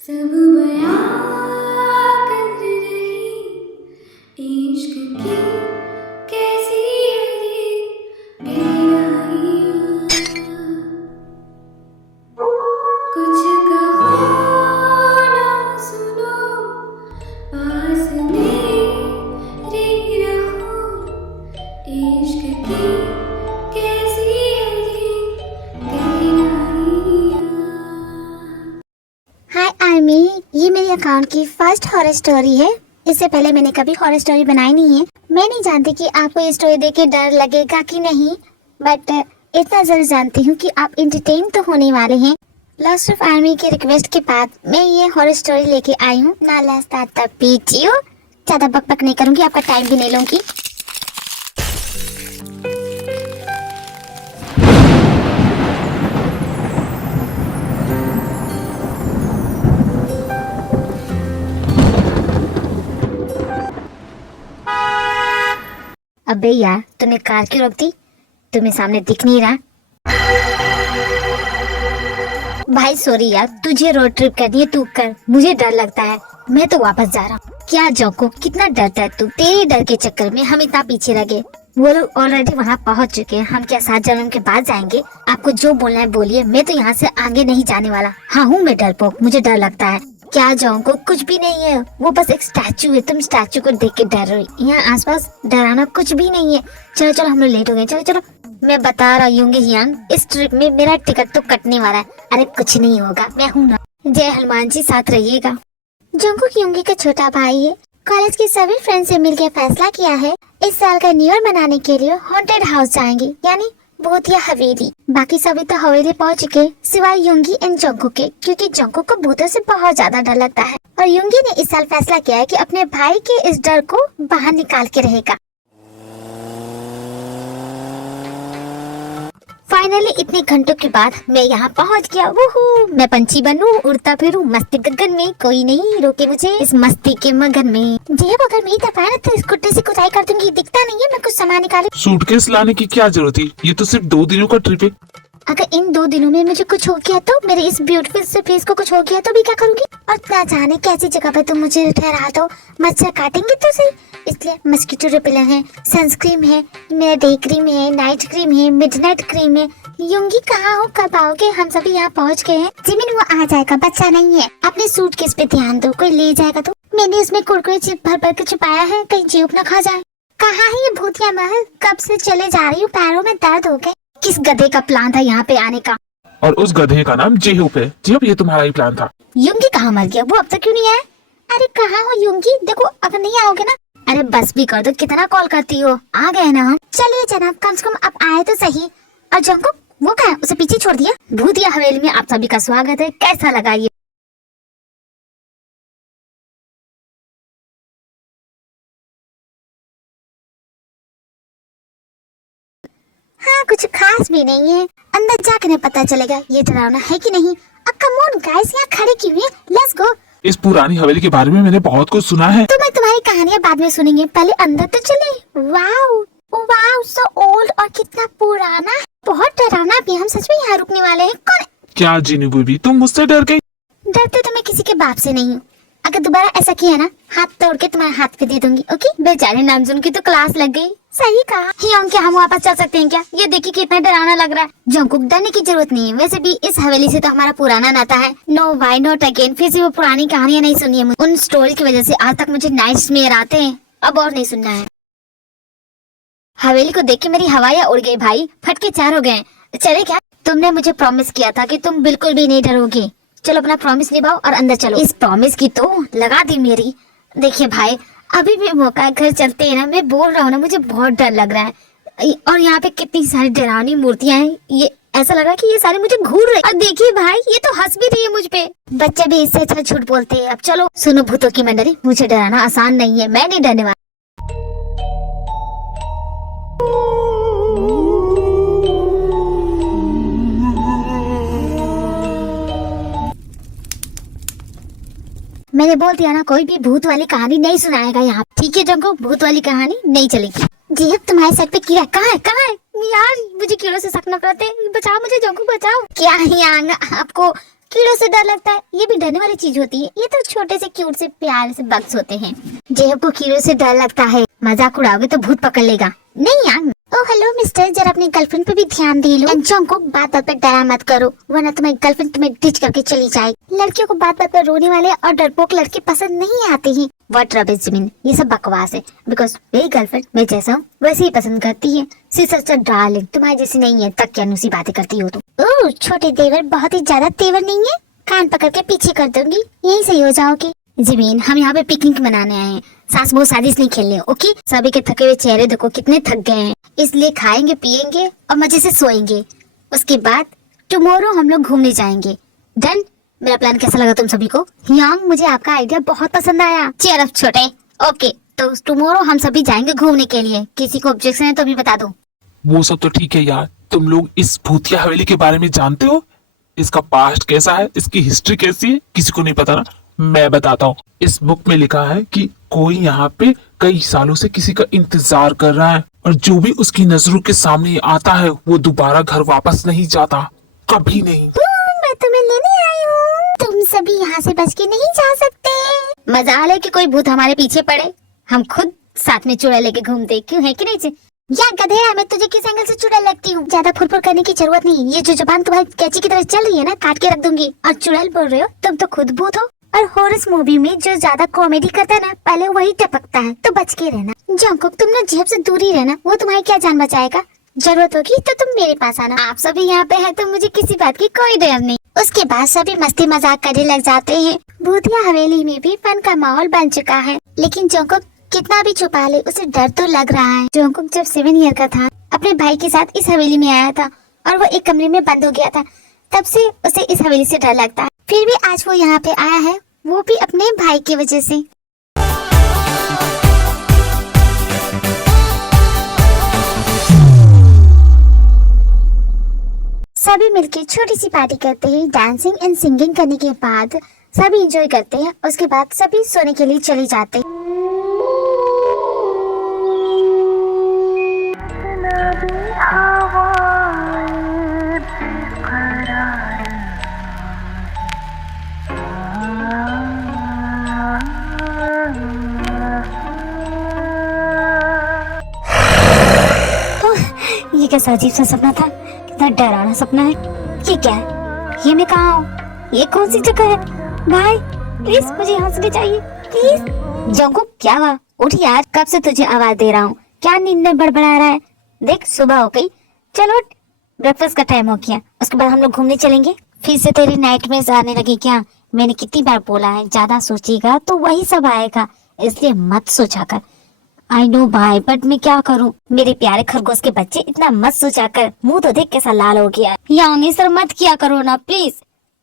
सब बयां कर रही इश्क की कैसी है ये गहराइयाँ। कुछ कहो ना सुनो, पास मेरे रहो, इश्क की कैसी है ये गहराइयाँ। हाय आर्मी, ये मेरे अकाउंट की फर्स्ट हॉरर स्टोरी है। इससे पहले मैंने कभी हॉरर स्टोरी बनाई नहीं है। मैं नहीं जानती कि आपको ये स्टोरी देख के डर लगेगा कि नहीं, बट इतना जरूर जानती हूँ कि आप इंटरटेन तो होने वाले हैं। लॉस्ट ऑफ आर्मी के रिक्वेस्ट के बाद मैं ये हॉरर स्टोरी लेके आई हूँ। ना लास्ता तब पीटियो, ज्यादा बकबक नहीं करूंगी, आपका टाइम भी नहीं लूंगी। अबे यार, तूने कार क्यों रोक दी? तुम्हें सामने दिख नहीं रहा? भाई सॉरी यार, तुझे रोड ट्रिप करनी है तू कर, मुझे डर लगता है, मैं तो वापस जा रहा हूँ। क्या जोको, कितना डरता है तू? तेरे डर के चक्कर में हम इतना पीछे रह गए। वो लोग ऑलरेडी वहाँ पहुँच चुके हैं। हम क्या 7 जन्म के बाद जाएंगे? आपको जो बोलना है बोलिए, मैं तो यहाँ से आगे नहीं जाने वाला। हाँ हूँ मैं डरपोक, मुझे डर लगता है। क्या जोको, कुछ भी नहीं है, वो बस एक स्टैचू है। तुम स्टैचू को देख के डर रही हो। यहाँ आसपास डराना कुछ भी नहीं है। चलो चलो, हम लोग लेट हो गए, चलो चलो। मैं बता रही हूँ हियान, इस ट्रिप में मेरा टिकट तो कटने वाला है। अरे कुछ नहीं होगा, मैं हूँ ना। जय हनुमान जी, साथ रहिएगा। जंगकुक योंगी का छोटा भाई है। कॉलेज के सभी फ्रेंड से मिलकर फैसला किया है इस साल का न्यू ईयर मनाने के लिए हॉन्टेड हाउस जाएंगे, यानी भूतिया हवेली। बाकी सभी तो हवेली पहुंच चुके सिवाय योंगी एंड जंगकुक के, क्योंकि जंगकुक को भूतों से बहुत ज्यादा डर लगता है और योंगी ने इस साल फैसला किया है कि अपने भाई के इस डर को बाहर निकाल के रहेगा। फाइनली इतने घंटों के बाद मैं यहाँ पहुँच गया। वूहू, मैं पंछी बनूं, उड़ता फिरूं मस्त गगन में, कोई नहीं रोके मुझे इस मस्ती के मगन में। जेब अगर मेरी तरफ आए ना तो स्कूटर से कुछ कर दूंगी। दिखता नहीं है, मैं कुछ सामान निकालूं। सूटकेस लाने की क्या जरूरत थी? ये तो सिर्फ 2 दिनों का ट्रिप है। अगर इन 2 दिनों में मुझे कुछ हो गया तो, मेरे इस ब्यूटीफुल से फेस को कुछ हो गया तो भी क्या करूंगी? और ना जाने कैसी जगह पे तुम मुझे ठहरा दो, मच्छर काटेंगे तो सही। इसलिए मस्कीटो रिपेलर है, सनस्क्रीन है, मेरा डे क्रीम है, नाइट क्रीम है, मिडनाइट क्रीम है। योंगी कहाँ हो, कब आओगे? हम सभी यहाँ पहुँच गए हैं। जिमिन वो आ जाएगा, बच्चा नहीं है। अपने सूटकेस पे ध्यान दो, कोई ले जाएगा तो। मैंने उसमें कुरकुरे चिप भर भर के छुपाया है, कहीं जेब न खा जाए। कहाँ है ये भूतिया महल? कब से चले जा रही हूँ, पैरों में दर्द हो गए। किस गधे का प्लान था यहाँ पे आने का? और उस गधे का नाम जेहूप है। जेहूप, ये तुम्हारा ही प्लान था। योंगी कहाँ मर गया? वो अब तक क्यों नहीं आया? अरे कहाँ हो योंगी? देखो अगर नहीं आओगे ना। अरे बस भी कर दो, कितना कॉल करती हो। आ गए ना हम। चलिए जनाब, कम से कम अब आए तो सही। और जंगकुक वो कहाँ है? उसे पीछे छोड़ दिया? भूतिया हवेली में आप सभी का स्वागत है। कैसा लगा ये? हाँ कुछ खास भी नहीं है, अंदर जाकर पता चलेगा ये डरावना है कि नहीं। अब कम ऑन गाइस, यहाँ खड़े क्यों हैं? Let's go. इस पुरानी हवेली के बारे में मैंने बहुत कुछ सुना है। तो मैं तुम्हारी कहानियाँ बाद में सुनेंगे, पहले अंदर तो चले। वाओ वाओ, सो ओल्ड, और कितना पुराना है। बहुत डरावना भी। हम सच में यहाँ रुकने वाले हैं। कौन? क्या जीनू बेबी, तुम मुझसे डर गई? डरते तो मैं किसी के बाप से नहीं हूँ। अगर दोबारा ऐसा किया ना, हाथ तोड़ के तुम्हारे हाथ पे दे दूंगी। ओके? बेचारे नामजुन की तो क्लास लग गई। सही कहा। हियोंग, क्या हम वापस चल सकते हैं क्या? ये देखिए कितना डरावना लग रहा है। जंगकुक, डरने की जरूरत नहीं है। वैसे भी इस हवेली से तो हमारा पुराना नाता है। Know why not again. फिर से वो पुरानी कहानियाँ नहीं सुनी है। उन स्टोरी की वजह से आज तक मुझे नाइट्स में आते हैं। अब और नहीं सुनना है। हवेली को देख के मेरी हवाइयाँ उड़ गई भाई, फटके 4 हो गए। चले क्या? तुमने मुझे प्रॉमिस किया था कि तुम बिल्कुल भी नहीं डरोगे। चलो अपना प्रॉमिस निभाओ और अंदर चलो। इस प्रॉमिस की तो लगा दी मेरी। देखिए भाई, अभी भी मौका है, घर चलते हैं ना। मैं बोल रहा हूँ ना, मुझे बहुत डर लग रहा है। और यहाँ पे कितनी सारी डरावनी मूर्तियाँ हैं। ये ऐसा लगा कि ये सारे मुझे घूर रहे। और देखिए भाई, ये तो हंस भी रही है मुझ पे। बच्चे भी इससे अच्छा झूठ बोलते हैं। अब चलो। सुनो भूतों की मंडली, मुझे डराना आसान नहीं है। मैं नहीं डरने वाला। मैंने बोल दिया ना, कोई भी भूत वाली कहानी नहीं सुनाएगा यहाँ, ठीक है जंकुक? भूत वाली कहानी नहीं चलेगी। जी अब तुम्हारे सर पे कीड़ा कहाँ है, कहाँ है? यार मुझे कीड़ों से सख्त नफरत है, बचाओ मुझे जंकुक बचाओ। क्या यार आपको कीड़ों से डर लगता है? ये भी डरने वाली चीज होती है, ये तो छोटे से क्यूट से प्यारे से बग्स होते हैं। जेब को कीड़ों से डर लगता है, मजाक उड़ाओगे तो भूत पकड़ लेगा। नहीं यार। ओ हेलो मिस्टर, जरा अपनी गर्लफ्रेंड पे भी ध्यान दे लो। को बात बात पे डरा मत करो, वरना तुम्हारी गर्लफ्रेंड तुम्हें डिच करके चली जाएगी। लड़कियों को बात बात पर रोने वाले और डरपोक लड़के पसंद नहीं आते हैं। व्हाट रबिश जमीन, ये सब बकवास है। बिकॉज मेरी गर्लफ्रेंड मैं जैसा हूँ वैसे ही पसंद करती है। सिस्टर डार्लिंग, तुम्हारी जैसी नहीं है, तक क्या नुसी बातें करती हो तुम। ओह छोटे देवर, बहुत ही ज्यादा तेवर नहीं है, कान पकड़ के पीछे कर दूंगी, यही सही हो जाओगे। जमीन, हम यहाँ पे पिकनिक मनाने आए हैं, सास बहू साजिश नहीं खेलने। ओके, सभी के थके हुए चेहरे देखो कितने थक गए हैं, इसलिए खाएंगे पियेंगे और मजे से सोएंगे। उसके बाद टुमारो हम लोग घूमने जाएंगे। डन? मेरा प्लान कैसा लगा तुम सभी को? यांग, मुझे आपका आइडिया बहुत पसंद आया। चेयर अप छोटे। ओके, तो टुमारो हम सभी जाएंगे घूमने के लिए। किसी को ऑब्जेक्शन है तो भी बता दो। वो सब तो ठीक है यार, तुम लोग इस भूतिया हवेली के बारे में जानते हो? इसका पास्ट कैसा है, इसकी हिस्ट्री कैसी है, किसी को नहीं पता ना? मैं बताता हूँ। इस बुक में लिखा है कि कोई यहाँ पे कई सालों से किसी का इंतजार कर रहा है, और जो भी उसकी नजरों के सामने आता है वो दोबारा घर वापस नहीं जाता, कभी नहीं। मैं तुम्हें लेने आई हूँ, तुम सभी यहाँ से बच के नहीं जा सकते। मजाल है कि कोई भूत हमारे पीछे पड़े, हम खुद साथ में चुड़ा लेके घूमते, क्यों है कि नहीं? या गधेड़ा, मैं तुझे किस एंगल से चुड़ैल लगती हूँ? ज्यादा फुरफुर करने की जरूरत नहीं, ये जो जुबान तुम्हारी कैंची की तरह चल रही है ना, काट के रख दूंगी। और चुड़ैल बोल रहे हो, तुम तो खुद भूत हो। और हॉरर मूवी में जो ज्यादा कॉमेडी करता है ना, पहले वही टपकता है, तो बच के रहना। जंकुक, तुम ना जेब से दूर ही रहना, वो तुम्हारी क्या जान बचाएगा। जरूरत होगी तो तुम मेरे पास आना। आप सभी यहाँ पे है तो मुझे किसी बात की कोई डर नहीं। उसके बाद सभी मस्ती मजाक करने लग जाते हैं। भूतिया हवेली में भी फन का माहौल बन चुका है, लेकिन जंकुक कितना भी छुपा ले उसे डर तो लग रहा है। जंकुक जब 7 ईयर का था, अपने भाई के साथ इस हवेली में आया था और वो एक कमरे में बंद हो गया था। तब से उसे इस हवेली से डर लगता है। फिर भी आज वो यहाँ पे आया है, वो भी अपने भाई की वजह से। सभी मिलके छोटी सी पार्टी करते हैं। डांसिंग एंड सिंगिंग करने के बाद सभी एंजॉय करते हैं। उसके बाद सभी सोने के लिए चले जाते हैं। ये कैसा अजीब सा सपना था, कितना डरावना सपना है। ये क्या है? ये मैं कहाँ हूँ? ये कौन सी जगह है? भाई प्लीज मुझे यहाँ से ले जाइए प्लीज। जंकुक, क्या हुआ? उठ यार, कब से तुझे आवाज दे रहा हूँ, क्या नींद में बड़बड़ा रहा है? देख सुबह हो गई, चलो ब्रेकफास्ट का टाइम हो गया। उसके बाद हम लोग घूमने चलेंगे। फिर से तेरी नाइटमेयर्स आने लगी क्या? मैंने कितनी बार बोला है, ज्यादा सोचेगा तो वही सब आएगा, इसलिए मत सोचा कर। आई नो भाई, बट मैं क्या करूं? मेरे प्यारे खरगोश के बच्चे, इतना मत सोचा कर। मुंह तो देख कैसा लाल हो गया। यानी सर मत किया करो ना प्लीज।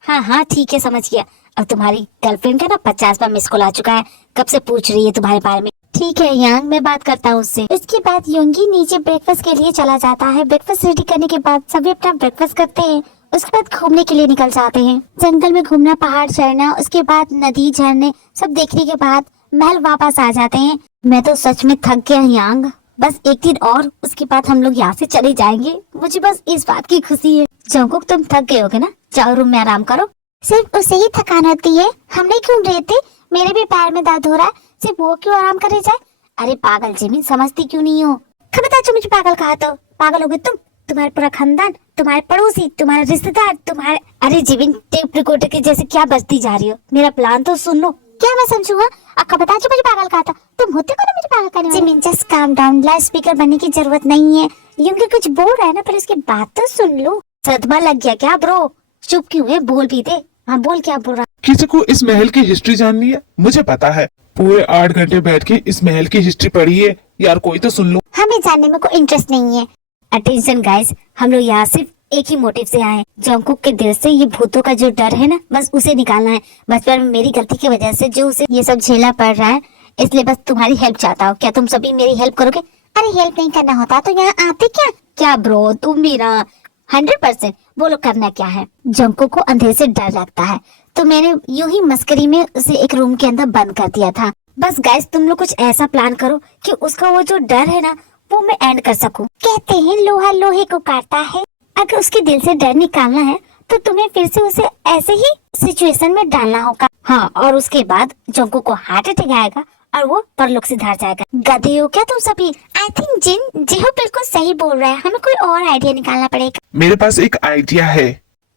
हाँ हाँ ठीक है, समझ गया। अब तुम्हारी गर्लफ्रेंड का ना 50 बार मिस कॉल आ चुका है, कब से पूछ रही है तुम्हारे बारे में। ठीक है यांग, मैं बात करता हूँ उससे। इसके बाद योंगी नीचे ब्रेकफास्ट के लिए चला जाता है। ब्रेकफास्ट रेडी करने के बाद सभी अपना ब्रेकफास्ट करते हैं। उसके बाद घूमने के लिए निकल जाते हैं। जंगल में घूमना, पहाड़ चढ़ना, उसके बाद नदी झरने सब देखने के बाद महल वापस आ जाते हैं। मैं तो सच में थक गया यांग, बस एक दिन और उसके बाद हम लोग यहाँ से चले जाएंगे। मुझे बस इस बात की खुशी है। जंकुक, तुम थक गए होगे ना, जाओ रूम में आराम करो। सिर्फ उसे ही थकान होती है, हम नहीं घूम रहे थे, मेरे भी पैर में दर्द हो रहा है, सिर्फ वो क्यों आराम करे जाए? अरे पागल जिमिन, समझती क्यों नहीं हो? खबरदार जो मुझे पागल कहा तो पागल हो गए तुम, तुम्हारे पूरा खानदान, तुम्हारे पड़ोसी, तुम्हारे रिश्तेदार, तुम्हारे। अरे जिमिन, टेप रिकॉर्डर के जैसे क्या बजती जा रही हो? मेरा प्लान तो सुन लो। क्या मैं समझूंगा? खबरदार जो मुझे पागल कहा था, तुम होते को ना मुझे पागल करने वाले। Jimin just calm down, loud speaker बनने की जरूरत नहीं है। यूंगी कुछ बोल रहा है ना, पर उसकी बात तो सुन लो। सदमा लग गया क्या ब्रो? चुप क्यों है, बोल भी दे। हाँ बोल, क्या बोल रहा? किसी को इस महल की हिस्ट्री जाननी है? मुझे पता है, पूरे 8 घंटे बैठ के इस महल की हिस्ट्री पढ़ी है यार, कोई तो सुन लो। हमें जानने में कोई इंटरेस्ट नहीं है। अटेंशन गाइस, हम लोग यहाँ सिर्फ एक ही मोटिव से आए। जंकुक के दिल से ये भूतों का जो डर है ना, बस उसे निकालना है। बचपन में मेरी गलती की वजह से जो उसे ये सब झेलना पड़ रहा है, इसलिए बस तुम्हारी हेल्प चाहता हूँ। क्या तुम सभी मेरी हेल्प करोगे? अरे हेल्प नहीं करना होता तो यहाँ आते क्या? क्या ब्रो, तुम भी ना 100%। बोलो करना क्या है? जंकुक को अंधेरे से डर लगता है, तो मैंने यूं ही मस्करी में उसे एक रूम के अंदर बंद कर दिया था। बस गाइस तुम लोग कुछ ऐसा प्लान करो कि उसका वो जो डर है ना वो मैं एंड कर सकूं। कहते हैं लोहा लोहे को काटता है, अगर उसके दिल से डर निकालना है तो तुम्हें फिर से उसे ऐसे ही सिचुएशन में डालना होगा। हाँ, और उसके बाद जोंको को हार्ट अटैक आएगा और वो परलोक से धार जाएगा। गधे हो क्या तुम सभी? आई थिंक जिहो बिल्कुल सही बोल रहा है, हमें कोई और आइडिया निकालना पड़ेगा। मेरे पास एक आइडिया है।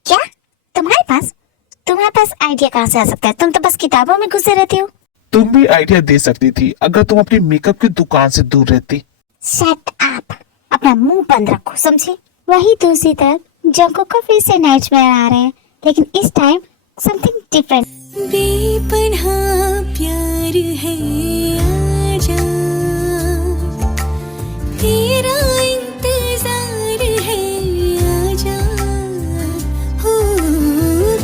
क्या तुम्हारे पास आइडिया कहाँ से आ सकता है? तुम तो बस किताबों में घुसे रहते हो। तुम भी आइडिया दे सकती थी अगर तुम अपनी मेकअप की दुकान से दूर रहती। शट अप, अपना मुंह बंद रखो, समझे? वही दूसरी तरफ जोंको को फिर से नाइटमेयर आ रहे हैं, लेकिन इस टाइम समथिंग डिफरेंट। बेपनाह प्यार है आजा, तेरा इंतजार है आजा, हो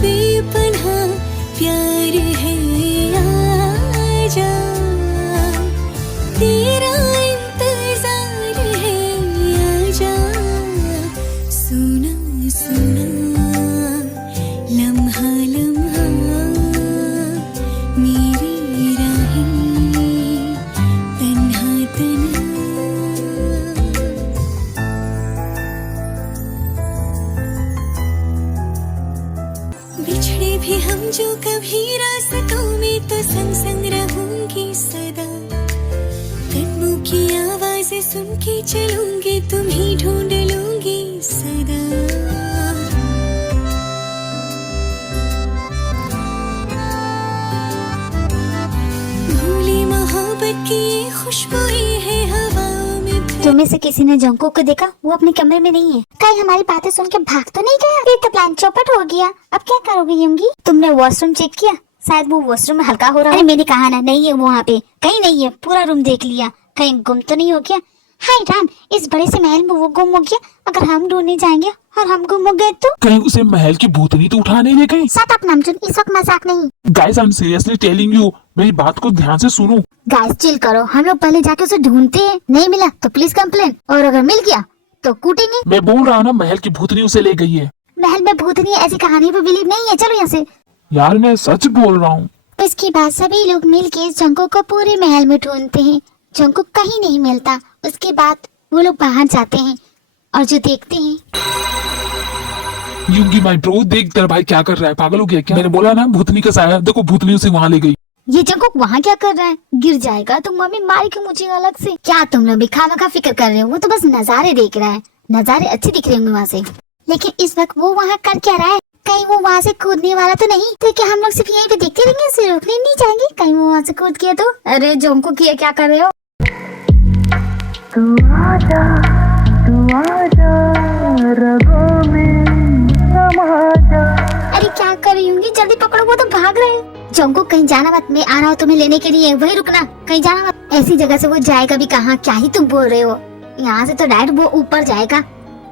बेपनाह प्यार है आजा, तेरा इंतजार है आजा, सुना सुना लम्हा लम्हा मेरी राहें तन्हा तन्हा। बिछड़े भी हम जो कभी रास्तों में तो संग संग रहूंगी सदा, कदमों की आवाज़ें सुन के चलूंगी, तुम्हें ढूंढ लूंगी सदा। भूली मोहब्बत की ये खुशबुएं है हवाओं में फिर। तुम्हें से किसी ने जोंको को देखा? वो अपने कमरे में नहीं है। कहीं हमारी बातें सुन के भाग तो नहीं गया? फिर तो प्लान चौपट हो गया। अब क्या करोगे युंगी? तुमने वॉशरूम चेक किया? शायद वो वॉशरूम में हल्का हो रहा है। अरे मैंने कहा ना, नहीं है वो वहाँ पे, कहीं नहीं है। पूरा रूम देख लिया, कहीं गुम तो नहीं हो गया? हाय राम, इस बड़े से महल में वो गुम हो गया। अगर हम ढूंढने जाएंगे और हम गुम हो गए तो? कहीं उसे महल की भूतनी तो उठा नहीं ले गई? शट अप नामजुन, इस वक्त मजाक नहीं। Guys I am seriously telling you, मेरी बात को ध्यान से सुनो। गाइस चिल करो, हम लोग पहले जाके उसे ढूंढते हैं। नहीं मिला तो प्लीज कंप्लेन, और अगर मिल गया तो कूटेंगे। मैं बोल रहा हूँ ना, महल की भूतनी उसे ले गई है। महल में भूतनी ऐसी कहानी पे बिलीव नहीं है। चलो यहाँ से। यार मैं सच बोल रहा हूँ। इसके बाद सभी लोग मिलके जोंको को पूरे महल में ढूंढते हैं। जोंको कहीं नहीं मिलता। उसके बाद वो लोग बाहर जाते हैं और जो देखते हैं, युंगी माय ब्रो, देख तेरा भाई क्या कर रहा है, पागल हो गया क्या? मैंने बोला ना भूतनी का साया, देखो भूतनी उसे वहाँ ले गई। ये जोंको वहाँ क्या कर रहा है? गिर जाएगा तो मम्मी मारेगी मुझे अलग से। क्या तुम लोग भी खामखा फिक्र कर रहे हो? वो तो बस नजारे देख रहा है। नजारे अच्छे दिख रहे होंगे वहाँ से, लेकिन इस वक्त वो वहाँ कर क्या रहा है? कहीं वो वहाँ से कूदने वाला तो नहीं? तो क्या हम लोग सिर्फ यहीं पे देखते रहेंगे, उसे रोकने नहीं जाएंगे? कहीं वो वहाँ से कूद किया तो? अरे जोंको किया क्या कर रहे हो? तू आजा रगों में समा जा। अरे क्या कर रही होंगी? जल्दी पकड़ो, वो तो भाग रहे हैं। जोंको कहीं जाना मत, मैं आ रहा हूँ तुम्हें लेने के लिए, वही रुकना, कहीं जाना मत। ऐसी जगह से वो जाएगा भी कहाँ? क्या ही तुम बोल रहे हो? यहाँ से तो डायरेक्ट वो ऊपर जाएगा।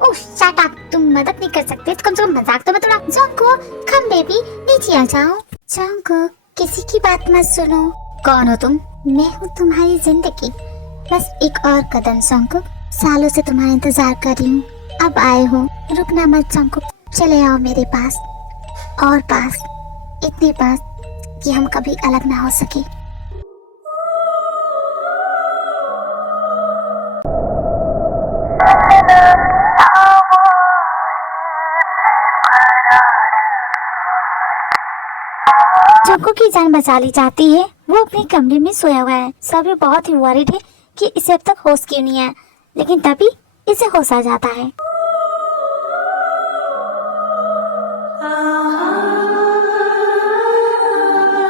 ओह शट अप, तुम मदद नहीं कर सकते तो कम से कम मजाक तो मत उड़ा। जोंको कम बेबी, नीचे आ जाओ। जोंको किसी की बात मत सुनो। कौन हो तुम? मैं हूँ तुम्हारी जिंदगी, बस एक और कदम। जोंको सालों से तुम्हारा इंतजार कर रही हूँ, अब आए हो। रुकना मत जोंको, चले आओ मेरे पास, और पास, इतने पास कि हम कभी अलग ना हो सके। जोंको की जान बचा ली जाती है। वो अपने कमरे में सोया हुआ है। सभी बहुत ही वरीड है कि इसे अब तक होश क्यों नहीं आया, लेकिन तभी इसे होश आ जाता है।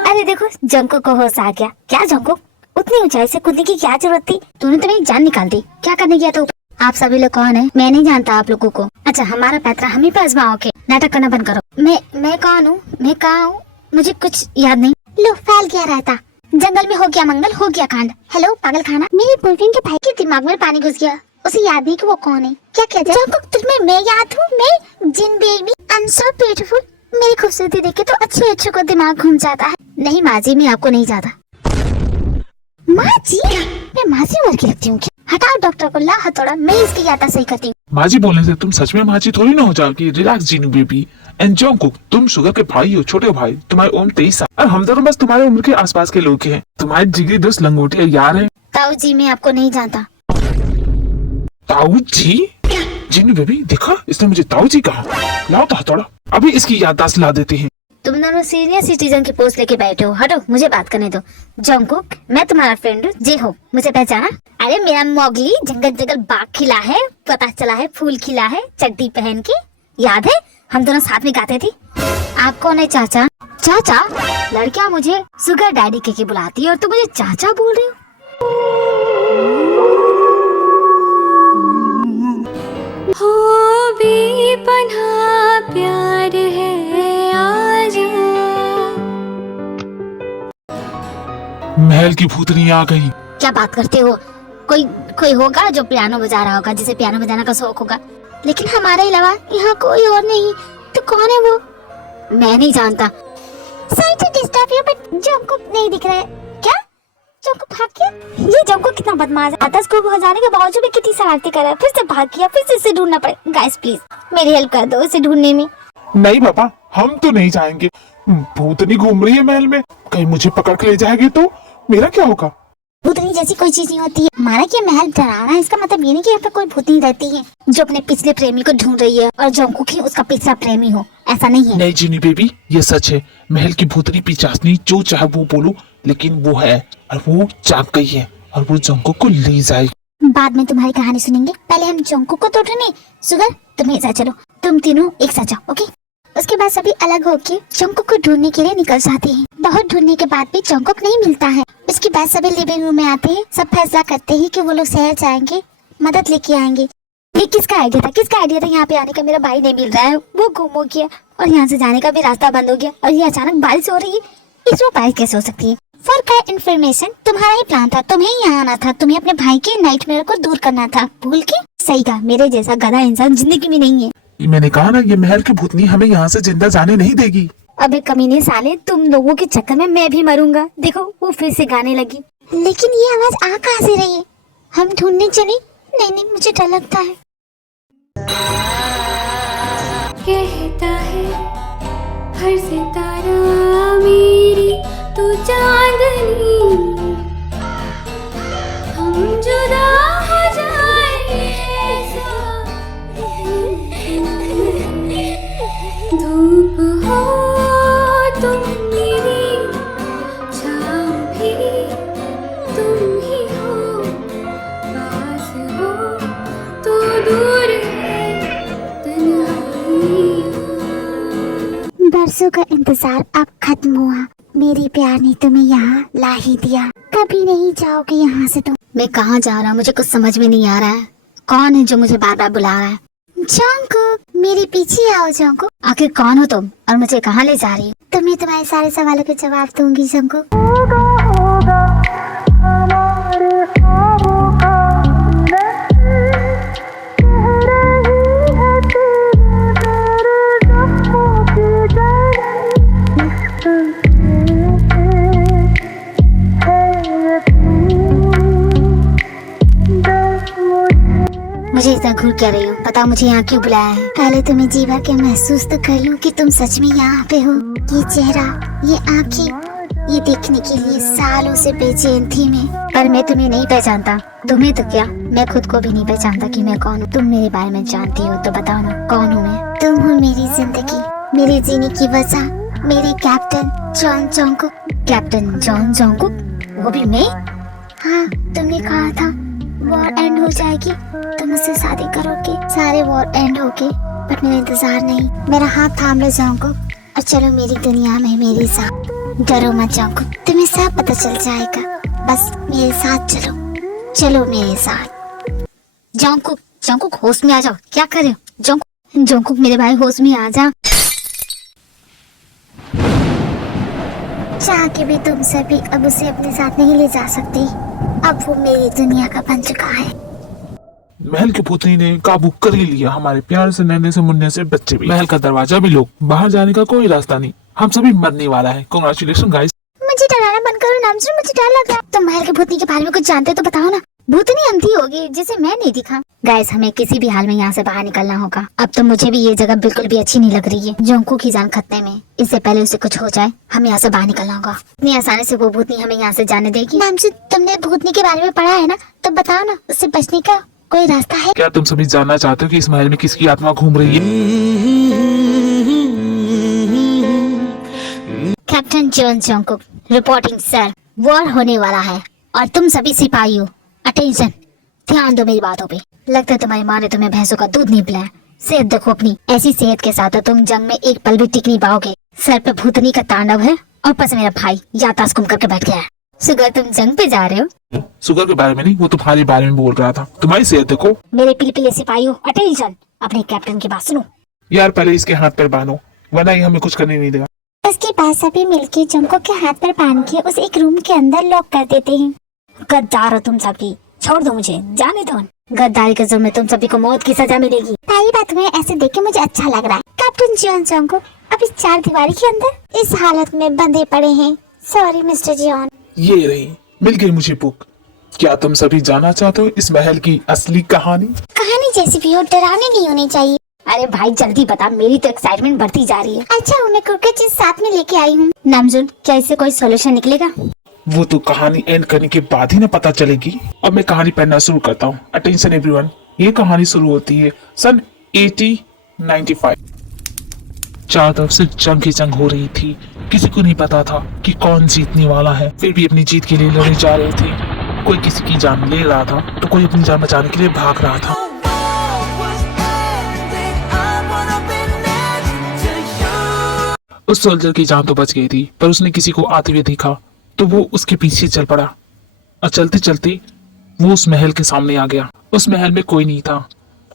अरे देखो, जोंको को होश आ गया। क्या जोंको, उतनी ऊंचाई से कूदने की क्या जरूरत थी? तूने तो मेरी जान निकाल दी। क्या करने गया तू? आप सभी लोग कौन है? मैं नहीं जानता आप लोगों को। अच्छा, हमारा पैतरा हम ही पे आजमाओगे? नाटक करना बंद करो। मैं कौन हूँ? मैं कहाँ हूँ? मुझे कुछ याद नहीं। लो, फैल गया रहता। जंगल में हो गया मंगल, हो गया कांड। हेलो पागल खाना, मेरे बॉयफ्रेंड के भाई के दिमाग में पानी घुस गया। उसे याद नहीं कि वो कौन है। क्या कह जाए? तुम्हें मैं याद हूँ? मैं Jin baby, I am so beautiful. मेरी खूबसूरती देखे तो अच्छे को दिमाग घूम जाता है। नहीं माँ जी, मैं आपको नहीं जाता। माँ जी? मैं माँ जी मर के लगती हूँ क्या? हटा बुलाओ डॉक्टर को, ला हथौड़ा, मैं इसकी यादाश्त सही करती हूँ। माँ जी बोलने से तुम सच में माँ जी थोड़ी ना हो जाओगी। Relax Jinu baby. एंड जॉन्गकुक, तुम शुगर के भाई हो, छोटे भाई। तुम्हारी उम्र 23 साल और हम दोनों बस तुम्हारे उम्र के आसपास के लोग हैं। तुम्हारे जिगरी दोस्त लंगोटिया यार हैं। ताऊ जी मैं आपको नहीं जानता। ताऊ जी? जीनू बेबी देखा, इसने मुझे ताऊ जी कहा। लाओ तो हथौड़ा, अभी इसकी याददाश्त ला देते हैं। तुम दोनों सीनियर सिटीजन की पोस्ट लेके बैठे हो, हटो मुझे बात करने दो। जॉन्गकुक, मैं तुम्हारा फ्रेंड हूँ, जी हो, मुझे पहचाना? अरे मेरा मोगली जंगल जंगल बाग खिला है, पता चला है फूल खिला है, चड्डी पहन के। याद है हम दोनों साथ में गाते थे। आप कौन है चाचा? चाचा? लड़कियाँ मुझे सुगर डैडी के बुलाती है और तुम मुझे चाचा बोल रहे हो? हो बेपनाह प्यार है आजा। महल की भूतनी आ गई। क्या बात करते हो? कोई कोई होगा जो पियानो बजा रहा होगा, जिसे पियानो बजाने का शौक होगा, लेकिन हमारे अलावा यहाँ कोई और नहीं। तो कौन है वो? मैं नहीं जानता। Sorry to disturb you, but जॉन्गकुक नहीं दिख रहा है। क्या? जॉन्गकुक भाग गया? ये जॉन्गकुक कितना बदमाश है। 10 को बजाने के बावजूद भी कितनी शरारती कर रहा है। फिर से भाग गया, फिर से इसे ढूंढना पड़े। गाइस प्लीज मेरी हेल्प कर दो इसे ढूंढने में। नहीं पापा, हम तो नहीं जाएंगे। भूतनी घूम रही है महल में, कहीं मुझे पकड़ के ले जाएगी तो मेरा क्या होगा? भूतनी जैसी कोई चीज नहीं होती है। हमारा क्या महल डराना है, इसका मतलब ये नहीं कि यहाँ पे कोई भूतनी रहती है जो अपने पिछले प्रेमी को ढूंढ रही है और जॉन्गकुक ही उसका पिछला प्रेमी हो। ऐसा नहीं है। नहीं जीनी बेबी, ये सच है। महल की भूतनी पिचासनी जो चाहे वो बोलो, लेकिन वो है और वो जाग गई है और वो जॉन्गकुक को ले जाएगी। बाद में तुम्हारी कहानी सुनेंगे, पहले हम जॉन्गकुक को तो ढूंढने। सुगर तुम एक साथ चलो, तुम तीनों एक साथ जाओ, ओके? उसके बाद सभी अलग होके जॉन्गकुक को ढूंढने के लिए निकल जाते हैं। बहुत ढूंढने के बाद भी जॉन्गकुक नहीं मिलता है। उसके बाद सभी लिविंग रूम में आते हैं। सब फैसला करते हैं कि वो लोग शहर जाएंगे, मदद लेके आएंगे। ये किसका आइडिया था? किसका आइडिया था यहाँ पे आने का? मेरा भाई नहीं मिल रहा है, वो गुम हो गया और यहाँ से जाने का भी रास्ता बंद हो गया और ये अचानक बारिश हो रही है। इसमें बारिश कैसे हो सकती है? फॉर का इन्फॉर्मेशन, तुम्हारा ही प्लान था, तुम्हें यहाँ आना था, तुम्हें अपने भाई के नाइटमेयर को दूर करना था। भूल के? सही कहा, मेरे जैसा गधा इंसान जिंदगी में नहीं है। मैंने कहा ना, ये महल की भूतनी हमें यहाँ से जिंदा जाने नहीं देगी। अबे कमीने साले, तुम लोगों के चक्कर में मैं भी मरूंगा। देखो वो फिर से गाने लगी। लेकिन ये आवाज आ कहाँ से रही है? हम ढूंढने चले? नहीं, मुझे डर लगता है। कहता है हर सितारा मेरी तू चांदनी, हम जुदा हो जाएंगे ऐसा। धूप हो तुम मेरी, छाँव भी तुम ही हो, पास हो तो दूर है तन्हाई हो। बरसों का इंतजार अब खत्म हुआ। मेरी प्यार ने तुम्हें यहाँ ला ही दिया। कभी नहीं जाओगे यहाँ से तुम। मैं कहाँ जा रहा हूँ, मुझे कुछ समझ में नहीं आ रहा है। कौन है जो मुझे बार बार बुला रहा है? जॉन्गकुक, मेरे पीछे आओ जॉन्गकुक। आखिर कौन हो तुम और मुझे कहाँ ले जा रही हो? तुम्हें तुम्हारे सारे सवालों के जवाब दूंगी जॉन्गकुक। होगा हमारे ख्वाबों का कह रही है तेरे मेरे जख्मों की जड़, मुझे इतना घूर क्या रही हो? बताओ मुझे यहाँ क्यों बुलाया है? पहले तुम्हें जी भर के महसूस तो कर लूं कि तुम सच में यहाँ पे हो। ये चेहरा, ये आंखें, ये देखने के लिए सालों से बेचैन थी मैं। पर मैं तुम्हें नहीं पहचानता। तुम्हें तो क्या, मैं खुद को भी नहीं पहचानता कि मैं कौन हूँ। तुम मेरे बारे में जानती हो तो बताओ ना, कौन हूँ मैं? तुम हो मेरी जिंदगी, मेरे जीने की वजह, मेरे captain Jeon Jungkook. Captain Jeon Jungkook? वो भी मैं? हाँ, तुमने कहा था वॉर एंड हो जाएगी, तुम मुझसे शादी करोगे, सारे वॉर एंड हो गए, बट मेरा इंतजार नहीं। मेरा हाथ थाम लो जॉन्गकुक और चलो मेरी दुनिया में मेरे साथ। डरो मत जॉन्गकुक, तुम्हें सब पता चल जाएगा। बस मेरे साथ चलो, चलो मेरे साथ। जॉन्गकुक, जॉन्गकुक होश में आ जाओ। क्या कर रहे हो जॉन्गकुक? जॉन्गकुक मेरे भाई होश में आ जा। चाह के भी तुम सभी अब उसे अपने साथ नहीं ले जा सकती। अब वो मेरी दुनिया का बन चुका है। महल की भूतनी ने काबू कर ही लिया। हमारे प्यार से, नन्हे से, मुन्ने से बच्चे भी, महल का दरवाजा भी लोग, बाहर जाने का कोई रास्ता नहीं। हम सभी मरने वाला है। Congratulation guys. मुझे डराना बंद करो नामसुर, मुझे डर लग रहा है। तुम महल की भूतनी के बारे में कुछ जानते हो तो बताओ ना। भूतनी अंधी होगी जिसे मैं नहीं दिखा। गाइस, हमें किसी भी हाल में यहाँ से बाहर निकलना होगा। अब तो मुझे भी ये जगह बिल्कुल भी अच्छी नहीं लग रही है। जोंको की जान खतरे में, इससे पहले उसे कुछ हो जाए, हमें यहाँ से बाहर निकलना होगा। इतनी आसानी से वो भूतनी हमें यहाँ से जाने देगी? नामजू, तुमने भूतनी के बारे में पढ़ा है ना, तो बताओ ना, उससे बचने का कोई रास्ता है? क्या तुम सभी जानना चाहते हो कि इस महल में किसकी आत्मा घूम रही है? Captain John Jungkook reporting sir. War होने वाला है और तुम सभी सिपाहियों अटेंशन, ध्यान दो मेरी बातों पे। लगता है तुम्हारी माँ ने तुम्हें भैंसों का दूध नहीं पिलाया। सेहत देखो अपनी, ऐसी सेहत के साथ तो तुम जंग में एक पल भी टिक नहीं पाओगे। सर पे भूतनी का तांडव है और ऊपर से मेरा भाई याददाश्त गुम करके बैठ गया है। सुगर, तुम जंग पे जा रहे हो? सुगर के बारे में नहीं, वो तुम्हारे बारे में बोल रहा था। तुम्हारी सेहत देखो। मेरे पिलपिले सिपाहियों अटेंशन, अपने कैप्टन की बात सुनो। यार पहले इसके हाथ पैर बांधो, वरना ये हमें कुछ करने नहीं देगा। उसके बाद सभी मिलके जोंको के हाथ पर बांध के उस एक रूम के अंदर लॉक कर देते हैं। गद्दार हो तुम सभी, छोड़ दो मुझे, जाने दो। गद्दारी के जुर्म में तुम सभी को मौत की सजा मिलेगी। पहली बात में ऐसे देख के मुझे अच्छा लग रहा है। कैप्टन जॉन जोंको अब इस चार दीवारी के अंदर इस हालत में बंधे पड़े हैं। Sorry mister John. ये रही, मिल गई मुझे बुक। क्या तुम सभी जानना चाहते हो इस महल की असली कहानी? कहानी जैसी भी हो, डरावनी नहीं होनी चाहिए। अरे भाई जल्दी बता, मेरी तो एक्साइटमेंट बढ़ती जा रही है। अच्छा, मैं कुकर चीज साथ में लेके आई हूँ। नामजुन, क्या इससे कोई सोल्यूशन निकलेगा? वो तो कहानी एंड करने के बाद ही ना पता चलेगी। अब मैं कहानी पढ़ना शुरू करता हूँ। अटेंशन एवरीवन, ये कहानी शुरू होती है सन 1895। चारों तरफ से जंग ही जंग हो रही थी। किसी को नहीं पता था कि कौन जीतने वाला है, फिर भी अपनी जीत के लिए लड़े जा रहे थे। कोई किसी की जान ले रहा था तो कोई अपनी जान बचाने के लिए भाग रहा था। उस सोल्जर की जान तो बच गई थी, पर उसने किसी को आते हुए देखा तो वो उसके पीछे चल पड़ा और चलते चलते वो उस महल के सामने आ गया। उस महल में कोई नहीं था,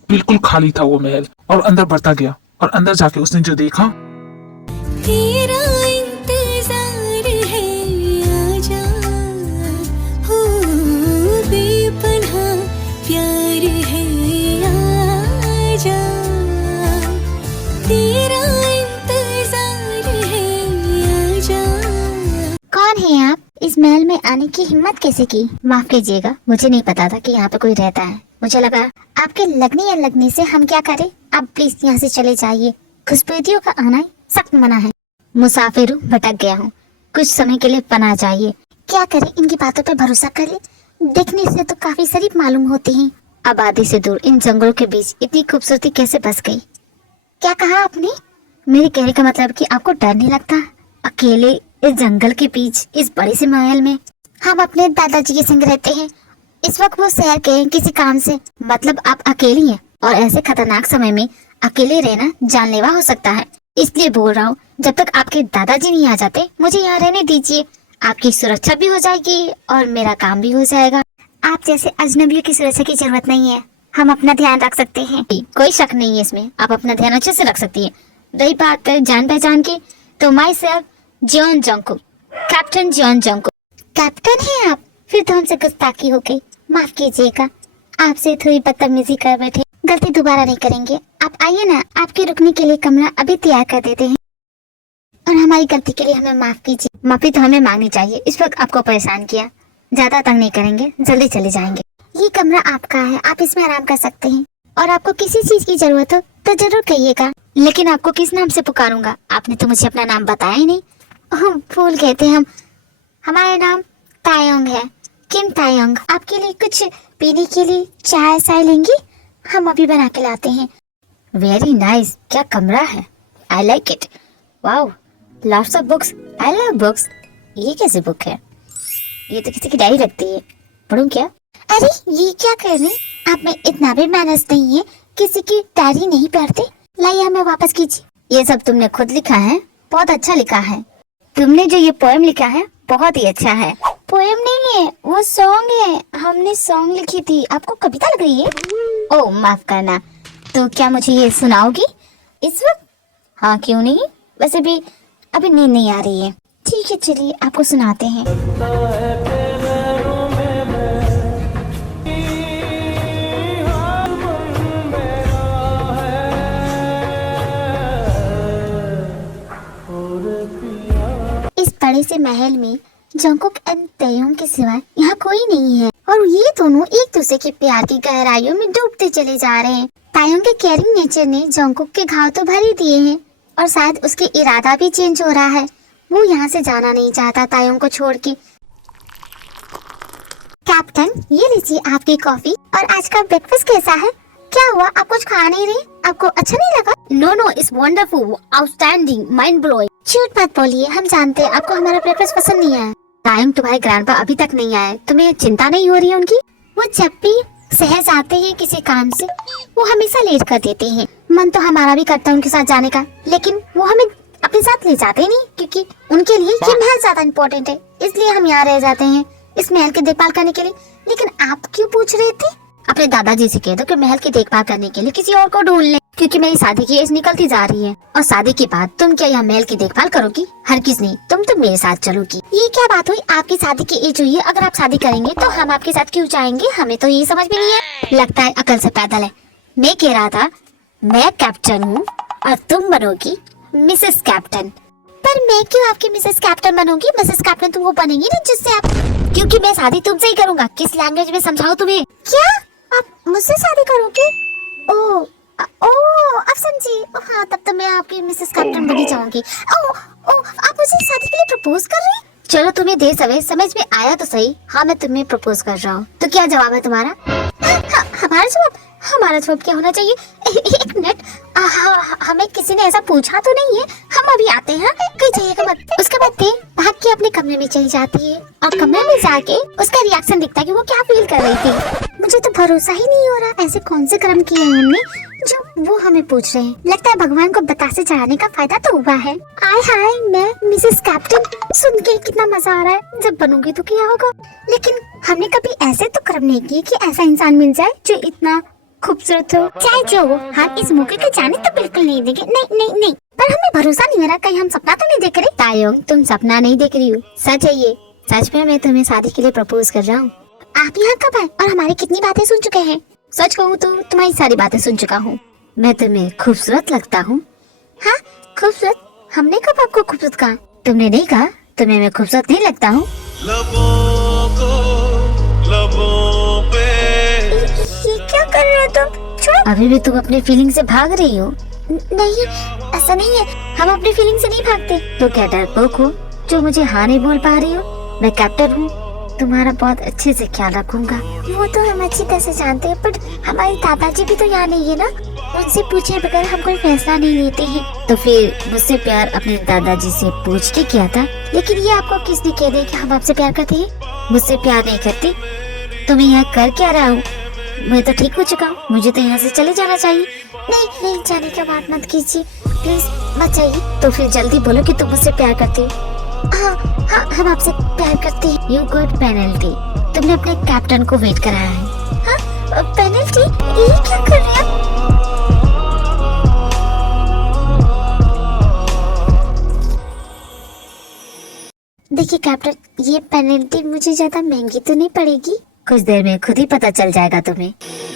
बिल्कुल खाली था वो महल। और अंदर बढ़ता गया और अंदर जाके उसने जो देखा, तेरा इंतजार है, आजा, हो बेपनाह प्यार है, आजा, तेरा इंतजार है, आजा। कौन है आप? इस महल में आने की हिम्मत कैसे की? माफ कीजिएगा, मुझे नहीं पता था कि यहाँ पे कोई रहता है। मुझे लगा आपके लगने या लगने से हम क्या करें। आप प्लीज यहाँ से चले जाइए। घुसपैठियों का आना सख्त मना है। मुसाफिर हूँ, भटक गया हूँ, कुछ समय के लिए पनाह चाहिए। क्या करें, इनकी बातों पे भरोसा कर ले? देखने से तो काफी शरीफ मालूम होती हैं। आबादी से दूर इन जंगलों के बीच इतनी खूबसूरती कैसे बस गई? क्या कहा आपने? मेरे कहने का मतलब कि आपको डर नहीं लगता अकेले इस जंगल के बीच इस बड़े से महल में? हम अपने दादाजी के संग रहते हैं। इस वक्त वो शहर गए हैं किसी काम से। मतलब आप अकेली हैं और ऐसे खतरनाक समय में अकेले रहना जानलेवा हो सकता है। इसलिए बोल रहा हूँ, जब तक आपके दादाजी नहीं आ जाते मुझे यहाँ रहने दीजिए। आपकी सुरक्षा भी हो जाएगी और मेरा काम भी हो जाएगा। आप जैसे अजनबियों की सुरक्षा की जरूरत नहीं है, हम अपना ध्यान रख सकते हैं। कोई शक नहीं है इसमें, आप अपना ध्यान अच्छे से रख सकती है। रही बात जान पहचान की, तो myself John Jonko, captain John Jonko. Captain है आप? फिर तो हमसे गुस्ताखी हो गई, माफ कीजिएगा। आपसे थोड़ी बदतमीजी कर बैठे, गलती दोबारा नहीं करेंगे। आप आइए ना, आपके रुकने के लिए कमरा अभी तैयार कर देते हैं। और हमारी गलती के लिए हमें माफ कीजिए। माफी तो हमें मांगनी चाहिए, इस वक्त आपको परेशान किया। ज्यादा तंग नहीं करेंगे, जल्दी चले जाएंगे। ये कमरा आपका है, आप इसमें आराम कर सकते हैं। और आपको किसी चीज की जरूरत हो तो जरूर कहिएगा। लेकिन आपको किस नाम से पुकारूंगा? आपने तो मुझे अपना नाम बताया ही नहीं। भूल गए थे हम। हमारा नाम तायोंग है, किम तायोंग। आपके लिए कुछ पीने के लिए चाय साय लेंगी? हम अभी बना के लाते हैं। वेरी नाइस, क्या कमरा है, I like it. Wow, lots of books, I love books. ये कैसी बुक है? ये तो किसी की डायरी लगती है, पढ़ूं क्या? अरे ये क्या कर रहे हैं आप? में इतना भी मैनर्स नहीं है, किसी की डायरी नहीं पढ़ते। लाइए हमें वापस कीजिए। ये सब तुमने खुद लिखा है? बहुत अच्छा लिखा है। तुमने जो ये पोएम लिखा है बहुत ही अच्छा है। पोएम नहीं है, वो सॉन्ग है। हमने सॉन्ग लिखी थी। आपको कविता लग रही है? ओह माफ करना। तो क्या मुझे ये सुनाओगी इस वक्त? हाँ क्यों नहीं, वैसे भी अभी नींद नहीं आ रही है। ठीक है चलिए आपको सुनाते हैं। इस बड़े से महल में जोंकोक एंड तायोंग के सिवाय यहाँ कोई नहीं है। और ये दोनों एक दूसरे के प्यार की गहराइयों में डूबते चले जा रहे हैं। तायोंग के केयरिंग नेचर ने जंगकुक के घाव तो भर ही दिए हैं और शायद उसके इरादा भी चेंज हो रहा है। वो यहाँ से जाना नहीं चाहता तायोंग को छोड़ के। कैप्टन, ये लीजिए आपकी कॉफी। और आज का ब्रेकफास्ट कैसा है? क्या हुआ, आप कुछ खा नहीं रहे? आपको अच्छा नहीं लगा? No, it's wonderful, outstanding, mind blowing. झूठ मत बोलिए, हम जानते हैं आपको हमारा ब्रेकफास्ट पसंद नहीं आया। तायोंग, तुम्हारे ग्रैंडपा अभी तक नहीं आए, तुम्हें चिंता नहीं हो रही है उनकी? वो जब भी शहर जाते हैं किसी काम से, वो हमेशा लेट कर देते हैं। मन तो हमारा भी करता है उनके साथ जाने का, लेकिन वो हमें अपने साथ ले जाते नहीं, क्योंकि उनके लिए ये महल ज्यादा इम्पोर्टेंट है। इसलिए हम यहाँ रह जाते हैं इस महल की देखभाल करने के लिए। लेकिन आप क्यों पूछ रहे थे? अपने दादाजी से कह दो कि महल की देखभाल करने के लिए किसी और को ढूंढ ले, क्योंकि मेरी शादी की एज निकलती जा रही है। और शादी के बाद तुम क्या यहाँ महल की देखभाल करोगी? हरगिज नहीं, तुम तो मेरे साथ चलोगी। ये क्या बात हुई, आपकी शादी की एज हुई है, अगर आप शादी करेंगे तो हम आपके साथ क्यों जाएंगे? हमें तो ये समझ में नहीं है। लगता है अकल से पैदल है। मैं कह रहा था मैं कैप्टन हूँ और तुम बनोगी मिसेस कैप्टन। पर मैं क्यों आपकी मिसेस कैप्टन बनूंगी? मिसेस कैप्टन तो वो बनेंगी ना जिससे आप, क्योंकि मैं शादी तुमसे ही करूंगा। किस लैंग्वेज में समझाओ तुम्हें? क्या आप मुझसे शादी करोगे? ओ अब समझी। हाँ, तब तो मैं आपकी मिसेस कैप्टन बनी जाऊंगी। आप मुझे शादी के लिए प्रपोज कर रही हैं? चलो, तुम्हें देर सवेर समझ में आया तो सही। हाँ, मैं तुम्हें प्रपोज कर रहा हूँ। तो क्या जवाब है तुम्हारा? हमारा जवाब क्या होना चाहिए? एक मिनट, हमें किसी ने ऐसा पूछा तो नहीं है। हम अभी आते हैं, कहीं जाइएगा मत। उसके बाद ते भाग के अपने कमरे में चली जाती है और कमरे में जाके उसका रिएक्शन दिखता है कि वो क्या फील कर रही थी। मुझे तो भरोसा ही नहीं हो रहा, ऐसे कौन से कर्म किए हैं हमने जो वो हमें पूछ रहे हैं। लगता है भगवान को बतासे चढ़ाने का फायदा तो हुआ है। हाय, मैं मिसेस कैप्टन, सुन के कितना मजा आ रहा है। जब बनूंगी तो क्या होगा? लेकिन हमने कभी ऐसे तो कर्म नहीं किए कि ऐसा इंसान मिल जाए जो इतना खूबसूरत हो। चाहे जो हो, हम इस मौके को जाने तो बिल्कुल नहीं देंगे। नहीं, पर हमें भरोसा नहीं हो रहा, कहीं हम सपना तो नहीं देख रहे। तायोंग, तुम सपना नहीं देख रही हो, सच है ये। सच में मैं तुम्हें शादी के लिए प्रपोज कर रहा हूँ। आप यहाँ कब आए और हमारी कितनी बातें सुन चुके हैं? सच कहूँ तो तुम्हारी सारी बातें सुन चुका हूँ। मैं तुम्हें खूबसूरत लगता हूँ। हाँ, खूबसूरत? हमने कब आपको खूबसूरत कहा? तुमने नहीं कहा। तुम्हें मैं खूबसूरत नहीं लगता हूँ? ये क्या कर रहे हो तुम? छोड़ो। अभी भी तुम अपनी फीलिंग से भाग रही हो। नहीं, ऐसा नहीं है, हम अपनी फीलिंग से नहीं भागते। तो क्या डरपोक हो जो मुझे हाँ नहीं बोल पा रही हो? मैं कैप्टन हूँ, तुम्हारा बहुत अच्छे से ख्याल रखूंगा। वो तो हम अच्छी तरह से जानते हैं, पर हमारे दादाजी भी तो यहाँ नहीं है ना। उनसे पूछे बगैर हम कोई फैसला नहीं लेते हैं। तो फिर मुझसे प्यार अपने दादाजी से पूछ के किया था। लेकिन ये आपको किसने कह दिया कि हम आपसे प्यार करते हैं? मुझसे प्यार नहीं करते तो मैं यहाँ कर क्या रहा हूँ? मैं तो ठीक हो चुका हूँ, मुझे तो यहाँ से चले जाना चाहिए। नहीं, जाने की बात मत कीजिए प्लीज, मत जाइए। तो फिर जल्दी बोलो कि तुम मुझसे प्यार करते हो। हाँ, हम आपसे प्यार करते हैं। You got penalty. तुमने अपने कैप्टन को वेट कराया है। हाँ, पेनल्टी? ये क्या कर रहे हैं? देखिए कैप्टन, ये पेनल्टी मुझे ज्यादा महंगी तो नहीं पड़ेगी। कुछ देर में खुद ही पता चल जाएगा तुम्हें।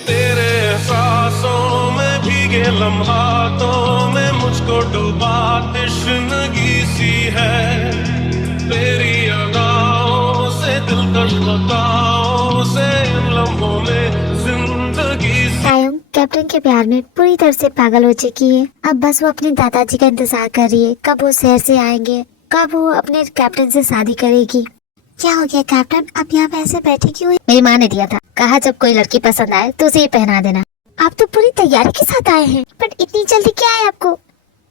तेरे सांसों में भीगे लम्हातों में मुझको डूबा तश्नगी सी है। तेरी अदाओं से दिलकश बताओं से इन लम्हों में जिंदगी सी। तायोंग कैप्टन के प्यार में पूरी तरह से पागल हो चुकी है। अब बस वो अपने दादाजी का इंतजार कर रही है, कब वो शहर से आएंगे, कब वो अपने कैप्टन से शादी करेगी। क्या हो गया कैप्टन, अब यहाँ पे ऐसे बैठे क्यों? मेरी माँ ने दिया था, कहा जब कोई लड़की पसंद आए तो उसे ये पहना देना। आप तो पूरी तैयारी के साथ आए हैं, बट इतनी जल्दी क्या है आपको?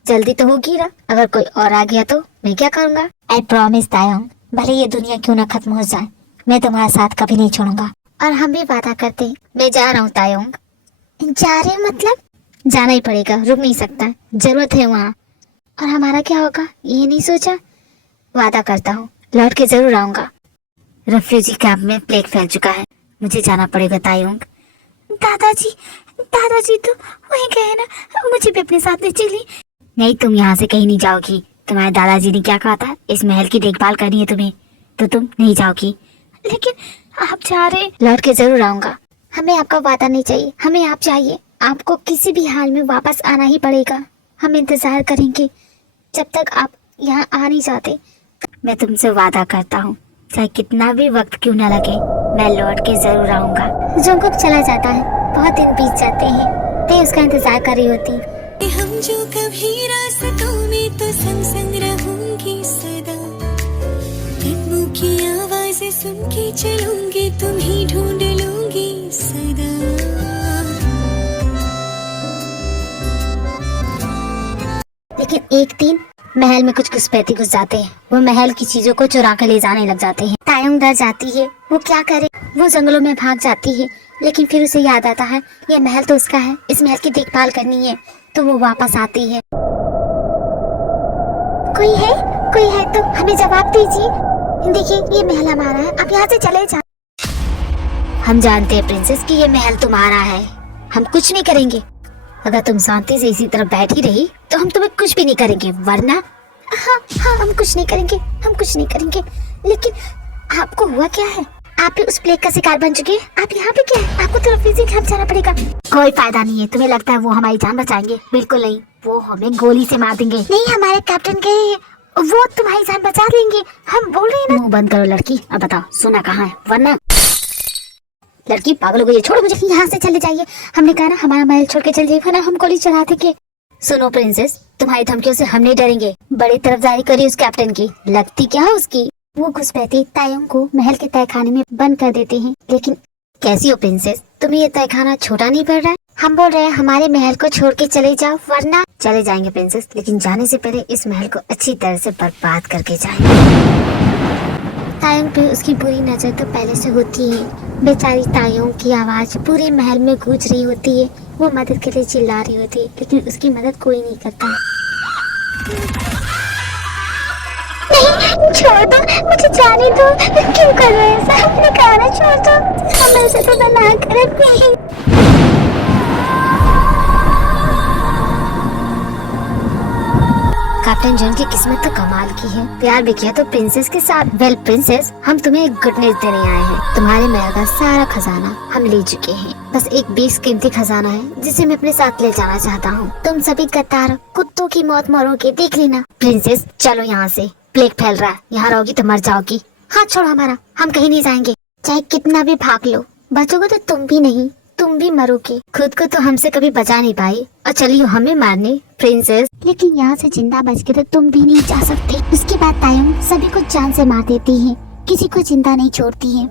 जल्दी तो होगी ना, अगर कोई और आ गया तो मैं क्या करूँगा? आई प्रॉमिस तायोंग, भले ये दुनिया क्यों ना खत्म हो जाए, मैं तुम्हारा साथ कभी नहीं छोड़ूंगा। और हम भी वादा करते हैं। मैं जा रहा हूँ तायोंग। जा रहे मतलब? जाना ही पड़ेगा, रुक नहीं सकता, जरूरत है वहाँ। और हमारा क्या होगा ये नहीं सोचा? वादा करता हूँ लौट के जरूर आऊंगा। रेफ्यूजी कैंप में प्लेग फैल चुका है, मुझे जाना पड़ेगा तायोंग। दादाजी तो वहीं गए ना, मुझे भी अपने साथ ले चली। नहीं, तुम यहाँ से कहीं नहीं जाओगी। तुम्हारे दादाजी ने क्या कहा था, इस महल की देखभाल करनी है तुम्हें, तो तुम नहीं जाओगी। लेकिन आप जा रहे। लौट के जरूर आऊंगा। हमें आपका वादा नहीं चाहिए, हमें आप चाहिए। आपको किसी भी हाल में वापस आना ही पड़ेगा। हम इंतजार करेंगे जब तक आप यहाँ आ नहीं जाते। मैं तुमसे वादा करता हूँ, चाहे कितना भी वक्त क्यों न लगे, मैं लौट के जरूर आऊंगा। जोंगकुक चला जाता है। बहुत दिन बीत जाते हैं। ते उसका इंतजार कर रही होती। हम जो कभी रास्तों में तो संग संग रहूंगी सदा, कदमों की आवाज़ें सुन के चलूंगी, तुम्हें ढूंढ लूंगी सदा। लेकिन एक दिन महल में कुछ घुसपैठी घुस जाते हैं। वो महल की चीजों को चुरा कर ले जाने लग जाते हैं। तायोंग डर जाती है। वो क्या करे? वो जंगलों में भाग जाती है। लेकिन फिर उसे याद आता है ये महल तो उसका है, इस महल की देखभाल करनी है। तो वो वापस आती है। कोई है तो हमें जवाब दीजिए। देखिए ये महल हमारा है, आप यहाँ से चले जाओ। हम जानते हैं प्रिंसेस कि ये महल तुम्हारा है, हम कुछ नहीं करेंगे। अगर तुम शांति से इसी तरह बैठी रही तो हम तुम्हें कुछ भी नहीं करेंगे, वरना हाँ हम कुछ नहीं करेंगे। लेकिन आपको हुआ क्या है? आप भी उस प्लेग का शिकार बन चुके हैं। आप यहाँ पे क्या है? आपको तो रेफ्यूजी कैंप जाना पड़ेगा। कोई फायदा नहीं है। तुम्हें लगता है वो हमारी जान बचाएंगे? बिल्कुल नहीं, वो हमें गोली से मार देंगे। नहीं, हमारे कैप्टन कहे हैं वो तुम्हारी जान बचा लेंगे। हम बोल रहे हैं ना। मुंह बंद करो लड़की। अब बताओ सोना कहाँ है? वरना लड़की पागल हो गई है। छोड़ो मुझे, यहाँ से चले जाइए। हमने कहा ना हमारा महल छोड़ के चल जाइए, वरना हम गोली चला देंगे। सुनो प्रिंसेस, तुम्हारी धमकियों से हम नहीं डरेंगे। बड़ी तरफदारी करी उस कैप्टन की, लगती क्या है उसकी। वो घुसपैठी तायोंग को महल के तहखाने में बंद कर देते हैं। लेकिन कैसी हो प्रिंसेस, तुम्हें ये तहखाना छोटा नहीं पड़ रहा है? हम बोल रहे हैं हमारे महल को छोड़ के चले जाओ, वरना चले जाएंगे प्रिंसेस, लेकिन जाने से पहले इस महल को अच्छी तरह से बर्बाद करके जाएंगे। तायोंग पे उसकी बुरी नजर तो पहले से होती है। बेचारी तायोंग की आवाज पूरे महल में गूंज रही होती है। वो मदद के लिए चिल्ला रही होती है, लेकिन उसकी मदद कोई नहीं करता। नहीं, छोड़ दो, मुझे जाने दो। क्यों कर रहे हैं ऐसा? अपने कहा छोड़ दो, हम ऐसे तो ना करें प्लीज। कैप्टन जॉन की किस्मत तो कमाल की है, प्यार भी किया तो प्रिंसेस के साथ। वेल प्रिंसेस, हम तुम्हें एक गुड न्यूज देने आए हैं। तुम्हारे महल का सारा खजाना हम ले चुके हैं। बस एक बेशकीमती खजाना है जिसे मैं अपने साथ ले जाना चाहता हूँ। तुम सभी गद्दार कुत्तों की मौत मरोगे, देख लेना। प्रिंसेस चलो यहाँ से, प्लेग फैल रहा है, यहाँ रहोगी तो मर जाओगी। हाथ छोड़ो हमारा, हम कहीं नहीं जाएंगे। चाहे कितना भी भाग लो, बचोगे तो तुम भी नहीं, तुम भी मरोगे। खुद को तो हमसे कभी बचा नहीं पाई और चलिए हमें मारने प्रिंसेस। लेकिन यहाँ से जिंदा बच के तो तुम भी नहीं जा सकते। उसके बाद तायोंग सभी को जान से मार देती है, किसी को जिंदा नहीं छोड़ती है।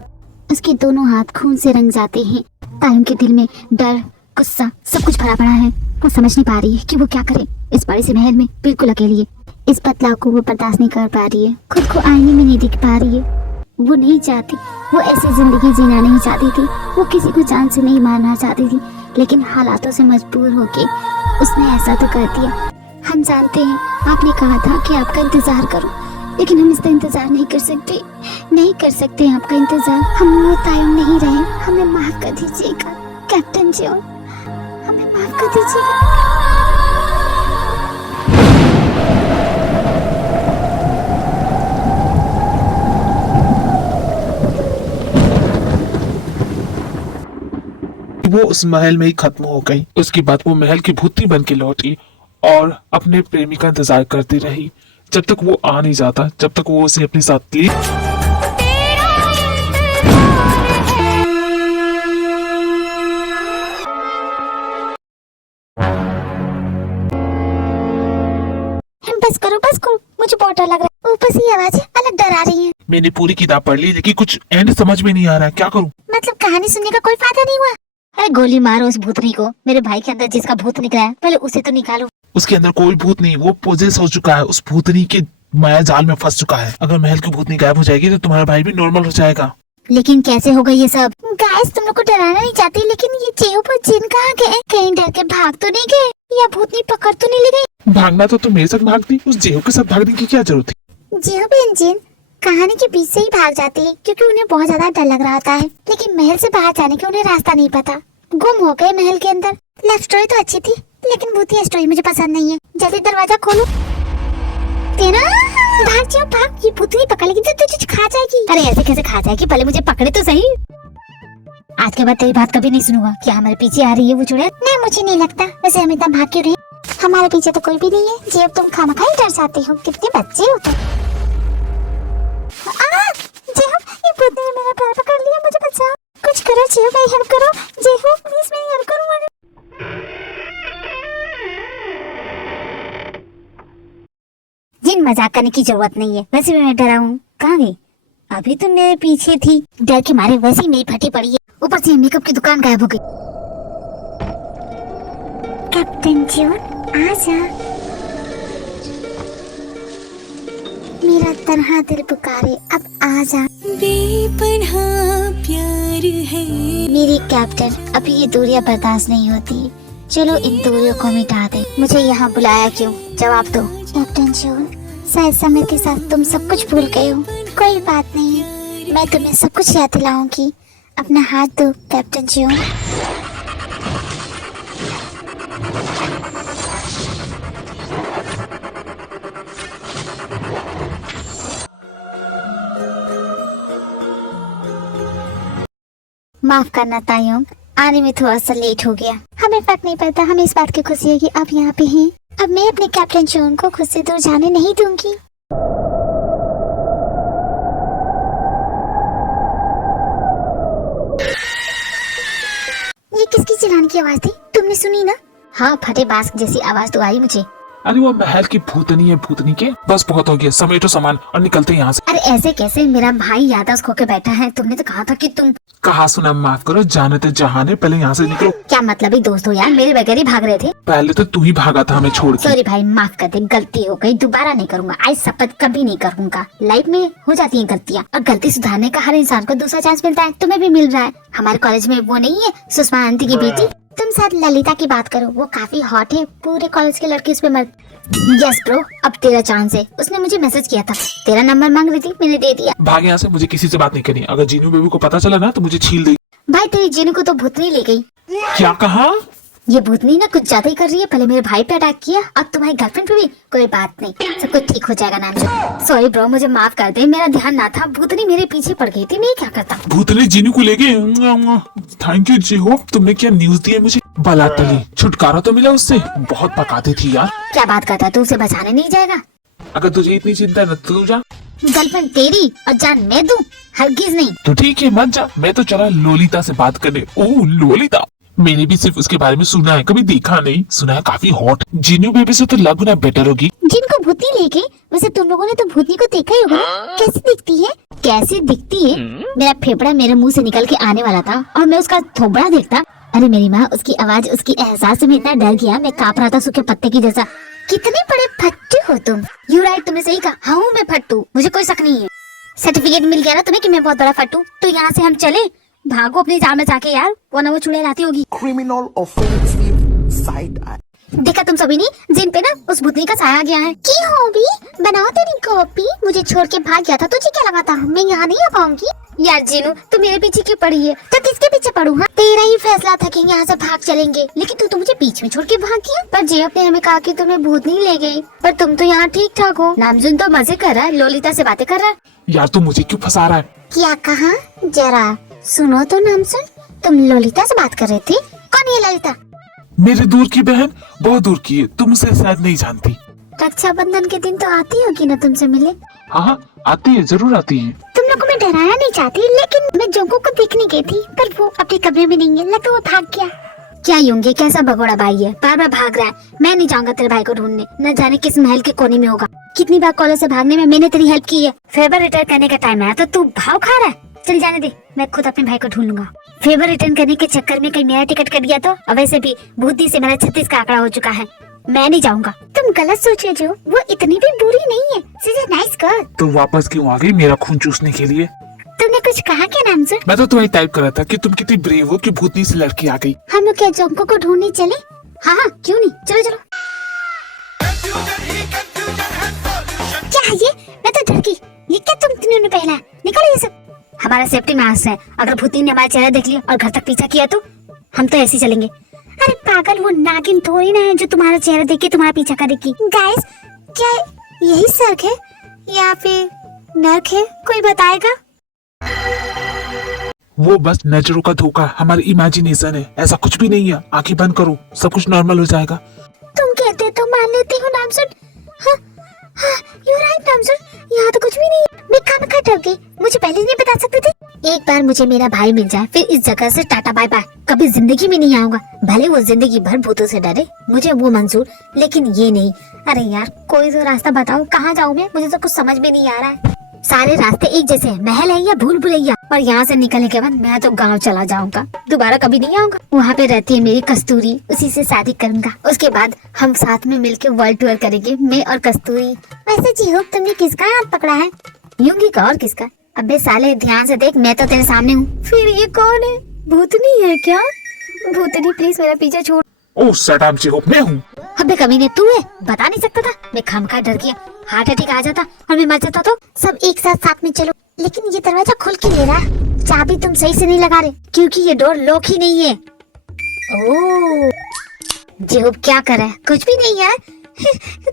उसके दोनों हाथ खून से रंग जाते हैं। तायोंग के दिल में डर, गुस्सा सब कुछ भरा पड़ा है। वो समझ नहीं पा रही है कि वो क्या करे। इस बड़े से महल में बिल्कुल अकेली है। इस बदलाव को वो बर्दाश्त नहीं कर पा रही है। खुद को आईने में नहीं दिख पा रही है। वो नहीं चाहती, वो ऐसी जिंदगी जीना नहीं चाहती थी। वो किसी को जान से नहीं मारना चाहती थी, लेकिन हालातों से मजबूर होके उसने ऐसा तो कर दिया। हम जानते हैं आपने कहा था कि आपका इंतजार करो, लेकिन हम इसका इंतजार नहीं कर सकते आपका इंतजार। हम वो तायोंग नहीं रहे। हमें माफ कर दीजिएगा कैप्टन जॉन, हमें माफ कर दीजिएगा। वो उस महल में ही खत्म हो गई। उसके बाद वो महल की भूतनी बन के लौटी और अपने प्रेमी का इंतजार करती रही, जब तक वो आ नहीं जाता, जब तक वो उसे अपने साथ ले। बस करो, मुझे बहुत डर लग रहा है। ऊपर से आवाजें अलग डरा रही हैं। मैंने पूरी किताब पढ़ ली, लेकिन कुछ एंड समझ में नहीं आ रहा है, क्या करूं? मतलब कहानी सुनने का कोई फायदा नहीं हुआ? अरे गोली मारो उस भूतनी को। मेरे भाई के अंदर जिसका भूत निकला है, पहले उसे तो निकालो। उसके अंदर कोई भूत नहीं, वो पोजेस हो चुका है, उस भूतनी के माया जाल में फंस चुका है। अगर महल की भूतनी गायब हो जाएगी तो तुम्हारा भाई भी नॉर्मल हो जाएगा। लेकिन कैसे होगा ये सब? गाइस तुम लोग को डराना नहीं चाहती, लेकिन ये जेहू पर जिन कहाँ गए? कहीं डर के भाग तो नहीं गए, या भूतनी पकड़ तो नहीं ले गई? भागना तो तुम मेरे साथ भागती, उस जेहू के साथ भागने की क्या जरूरत थी? जेहू भी जिन कहानी के बीच से ही भाग जाती है, क्योंकि उन्हें बहुत ज्यादा डर लग रहा होता है। लेकिन महल से बाहर जाने का उन्हें रास्ता नहीं पता, गुम हो गए महल के अंदर। लव स्टोरी तो अच्छी थी, लेकिन भूतिया स्टोरी मुझे पसंद नहीं है। जल्दी दरवाजा खोलो। तेरा भाग जाओ, भाग। ये भूतनी पकड़ लेगी तो तुझे खा जाएगी। अरे ऐसे कैसे खा जाएगी? पहले मुझे पकड़े तो सही। आज के बाद तेरी बात कभी नहीं सुनूंगा। क्या हमारे पीछे आ रही है वो चुड़ैल? नहीं, मुझे नहीं लगता। वैसे हम इतना भाग क्यों रहे? हमारे पीछे तो कोई भी नहीं है। जेब तुम खामखा ही डर जाते हो। कितने बच्चे हो तुम। जेब, ये भूतनी ने मेरा पैर पकड़ लिया, मुझे बचाओ, कुछ करो जियो भाई, हेल्प करो, जय हो प्लीज मेरी हेल्प करो। जिन मजाक करने की जरूरत नहीं है, वैसे भी मैं डरा हूँ। कहाँ गई? अभी तो मेरे पीछे थी, डर के मारे वैसे ही मेरी फटी पड़ी है, ऊपर से मेकअप की दुकान गायब हो गई। कैप्टन जॉन आजा, मेरा तन्हा दिल पुकारे, अब आजा। बेपनाह प्यार है मेरी कैप्टन, अभी ये दूरियां बर्दाश्त नहीं होती, चलो इन दूरियों को मिटा दे। मुझे यहाँ बुलाया क्यों? जवाब दो। कैप्टन जॉन, शायद समय के साथ तुम सब कुछ भूल गए हो। कोई बात नहीं, मैं तुम्हें सब कुछ याद दिलाऊंगी। अपना हाथ दो कैप्टन जॉन। माफ करना तायोंग, आने में थोड़ा सा लेट हो गया। हमें फर्क नहीं पड़ता, हमें इस बात की खुशी है कि आप यहाँ पे हैं। अब मैं अपने कैप्टन जॉन को खुद से दूर जाने नहीं दूंगी। ये किसकी चिल्लाने की आवाज थी? तुमने सुनी ना? हाँ, फटे बांस जैसी आवाज तो आई मुझे। अरे वो महल की भूतनी है, भूतनी के। बस बहुत हो गया, समेटो सामान और निकलते यहाँ से। अरे ऐसे कैसे? मेरा भाई याददाश्त खो के बैठा है। तुमने तो कहा था कि तुम। कहा सुना, माफ करो, जानते जहाने, पहले यहाँ से निकलो। क्या मतलब ही दोस्त हो यार, मेरे बगैर ही भाग रहे थे। पहले तो तू ही भागा था हमें छोड़ के। सॉरी भाई, माफ कर दे, गलती हो गई, दोबारा नहीं करूंगा। आज शपथ कभी नहीं करूंगा। लाइफ में हो जाती हैं गलतियाँ, और गलती सुधारने का हर इंसान को दूसरा चांस मिलता है। तुम्हें भी मिल रहा है। हमारे कॉलेज में वो नहीं है सुषमा आंटी की बेटी, तुम शायद ललिता की बात करो, वो काफी हॉट है, पूरे कॉलेज के लड़के उस पे मर। यस ब्रो, अब तेरा चांस है। उसने मुझे मैसेज किया था, तेरा नंबर मांग रही थी, मैंने दे दिया। भाग यहाँ से, मुझे किसी से बात नहीं करनी। अगर जीनू बेबी को पता चला ना तो मुझे छील देगी। भाई तेरी जीनू को तो भूतनी ले गई। क्या कहा? ये भूतनी ना कुछ ज्यादा ही कर रही है। पहले मेरे भाई पे अटैक किया, अब तुम्हारी गर्लफ्रेंड पे भी। कोई बात नहीं, सब कुछ ठीक हो जाएगा नाम से। सॉरी ब्रो, मुझे माफ कर दे, मेरा ध्यान ना था। भूतनी मेरे पीछे पड़ गई थी, मैं क्या करता। भूतनी जीनू को ले गए। थैंक यू जी हो, तुमने क्या न्यूज दी है मुझे। बला टली, छुटकारा तो मिला उससे। बहुत पकाती थी यार। क्या बात करता, तू उसे बचाने नहीं जाएगा? अगर तुझे इतनी चिंता है न तो तू जा। गर्लफ्रेंड तेरी और जान मैं दूं? हरगिज नहीं। तो ठीक है, मत जा। मैं तो चला लोलिता से बात करने। ओह लोलिता, मैंने भी सिर्फ उसके बारे में सुना है, कभी देखा नहीं। सुना है काफी हॉट, जीनू बेबी से तो लग गुना बेटर होगी। जिनको भूतनी लेके, वैसे तुम लोगों ने तो भूतनी को देखा ही होगा ना? कैसी दिखती है? कैसी दिखती है? मेरा फेफड़ा मेरे मुंह से निकल के आने वाला था और मैं उसका थोबड़ा देखता। अरे मेरी माँ, उसकी आवाज, उसकी एहसास से मैं इतना डर गया, मैं कांप रहा था सूखे पत्ते की जैसा। कितने बड़े फट्टू हो तुम। यू राइट, तुमने सही कहा। हाँ हूँ मैं फट्टू, मुझे कोई शक नहीं है। सर्टिफिकेट मिल गया ना तुम्हें कि मैं बहुत बड़ा फट्टू। तो यहाँ से हम चले। भागो अपनी जान में जाके यार, वरना वो चुड़ैल आती होगी। criminal offensive side eye. देखा तुम सभी ने, जिन पे ना उस भूतनी का साया गया है। की हॉबी बनाओ तेरी कॉपी। मुझे छोड़ के भाग गया था, तुझे क्या लगा था मैं यहाँ नहीं आ पाऊंगी? यार जीनू, तू मेरे पीछे क्यों पड़ी है? तो किसके पीछे पड़ू? हाँ, तेरा ही फैसला था कि यहाँ से भाग चलेंगे, लेकिन तू तो मुझे बीच में छोड़ के भाग गया। पर जेब ने हमें कहा कि तुम्हें भूतनी ले गई, पर तुम तो यहाँ ठीक ठाक हो। नामजुन तो मजे कर रहा है, लोलिता से बातें कर रहा है। यार तू मुझे क्यों फंसा रहा है? क्या कहा? जरा सुनो तो नामजुन, तुम लोलिता से बात कर रहे थे। कौन है ललिता? मेरे दूर की बहन, बहुत दूर की है, तुमसे शायद नहीं जानती। रक्षाबंधन के दिन तो आती होगी ना तुमसे मिले। हाँ आती है, जरूर आती है। तुम लोग को मैं डराना नहीं चाहती, लेकिन मैं जोंको को देखने गई थी, पर वो अपने कमरे में नहीं है, लगता वो भाग गया। क्या यूंगे, कैसा भगोड़ा भाई है, बार बार भाग रहा है। मैं नहीं जाऊंगा तेरे भाई को ढूंढने, न जाने किस महल के कोने में होगा। कितनी बार कॉलेज से भागने में मैंने तेरी हेल्प की है। फेवर रिटर्न करने का टाइम आया तो तू भाव खा रहा है। चल जाने दे, मैं खुद अपने भाई को ढूंढ लूंगा। फेवर रिटर्न करने के चक्कर में कहीं मेरा टिकट कट गया तो, और वैसे भी भूतनी से मेरा 36 का आंकड़ा हो चुका है। मैं नहीं जाऊंगा। तुम गलत सोच रहे हो, वो इतनी भी बुरी नहीं है। सीधे नाइस गर्ल। तो वापस क्यों आ गई मेरा खून चूसने के लिए? तुमने कुछ कहा क्या नाम से? मैं तो तुम्हें टाइप कर रहा था कि तुम कितनी ब्रेव हो कि भूतनी से लड़की आ गई। हम लोग क्या जोंको को ढूंढने चले? हाँ हाँ, क्यों नहीं, चलो चलो। क्या है ये? मैं तो डर गई। ये क्या तुम तीनों ने पहना है? निकालो ये सब। हमारा सेफ्टी मास्क है, अगर भूतनी ने हमारा चेहरा देख लिया और घर तक पीछा किया तो हम तो ऐसे ही चलेंगे। अरे पागल, वो नागिन थोड़ी ना है जो तुम्हारा चेहरा देख के तुम्हारा पीछा करेगी। गाइस, क्या यही सर्क है या फिर नर्क है? कोई बताएगा? वो बस नजरों का धोखा, हमारी इमेजिनेशन है, ऐसा कुछ भी नहीं है। आंखें बंद करो, सब कुछ नॉर्मल हो जाएगा। तुम कहते हो तो मान लेती हूँ नामजुन। हाँ हाँ, यू राइट नामजुन, यहाँ तो कुछ भी नहीं है। मैं खामखा डर गई, मुझे पहले नहीं बता सकते थे। एक बार मुझे मेरा भाई मिल जाए फिर इस जगह से टाटा बाय बाय, कभी जिंदगी में नहीं आऊंगा। भले वो जिंदगी भर भूतों से डरे, मुझे वो मंजूर, लेकिन ये नहीं। अरे यार कोई तो रास्ता बताओ, कहाँ जाऊँ मैं, मुझे तो कुछ समझ में नहीं आ रहा है। सारे रास्ते एक जैसे हैं, महल है या भूल भुलैया। और यहाँ से निकलने के बाद मैं तो गांव चला जाऊंगा, दोबारा कभी नहीं आऊंगा। वहाँ पे रहती है मेरी कस्तूरी, उसी से शादी करूंगा। उसके बाद हम साथ में मिलके वर्ल्ड टूर करेंगे, मैं और कस्तूरी। वैसे जी हो, तुमने किसका हाथ पकड़ा है? यूंगी का और किसका? अबे साले ध्यान से देख, मैं तो तेरे सामने हूँ। फिर ये कौन है? भूतनी है क्या? भूतनी प्लीज मेरा पीछे छोड़। ओह शट अप जी, मैं हूँ। अबे कमीने तू है, बता नहीं सकता था? मैं खामखा डर गया, हार्ट अटैक आ जाता और मैं मर जाता तो। सब एक साथ में चलो। लेकिन ये दरवाजा खुल क्यों नहीं रहा? चाबी तुम सही से नहीं लगा रहे, क्योंकि ये डोर लॉक ही नहीं है। ओह जेहूब क्या कर रहा है? कुछ भी नहीं यार।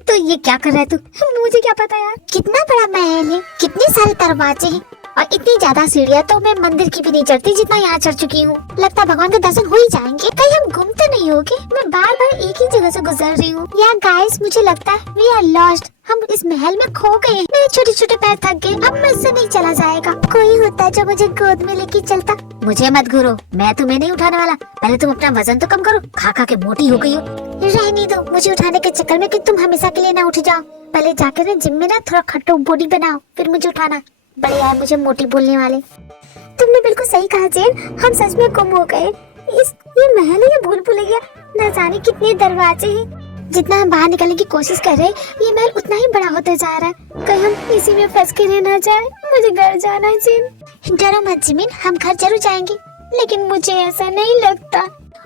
तो ये क्या कर रहा है तू? मुझे क्या पता यार। कितना बड़ा महल है, कितने सारे दरवाजे हैं और इतनी ज्यादा सीढ़ियां, तो मैं मंदिर की भी नहीं चढ़ती जितना यहाँ चढ़ चुकी हूँ। लगता है भगवान के दर्शन हो ही जाएंगे। कहीं हम गुम तो नहीं होगे? मैं बार बार एक ही जगह से गुजर रही हूँ। यार गाइस, मुझे लगता है वी आर लॉस्ट। हम इस महल में खो गए। मेरे छोटे छोटे पैर थक गए, अब मुझसे नहीं चला जाएगा। कोई होता जो मुझे गोद में लेके चलता। मुझे मत घूरो, मैं तुम्हें नहीं उठाने वाला। पहले तुम अपना वजन तो कम करो, खा खा के मोटी हो गई हो। रहने दो मुझे उठाने के चक्कर में कि तुम हमेशा के लिए ना उठ जाओ। पहले जाकर जिम में ना थोड़ा खट्टो बॉडी बनाओ, फिर मुझे उठाना। बड़े यार मुझे मोटी बोलने वाले। तुमने बिल्कुल सही कहा जेन, हम सच में गुम हो गए। ये महल है या भूल भुलैया, न जाने कितने दरवाजे हैं। जितना हम बाहर निकलने की कोशिश कर रहे हैं, ये महल उतना ही बड़ा होता जा रहा है। कहीं हम इसी में फंस के रह ना जाए। मुझे घर जाना है जेन। डरो मत जिमिन, हम घर जरूर जाएंगे, लेकिन मुझे ऐसा नहीं लगता।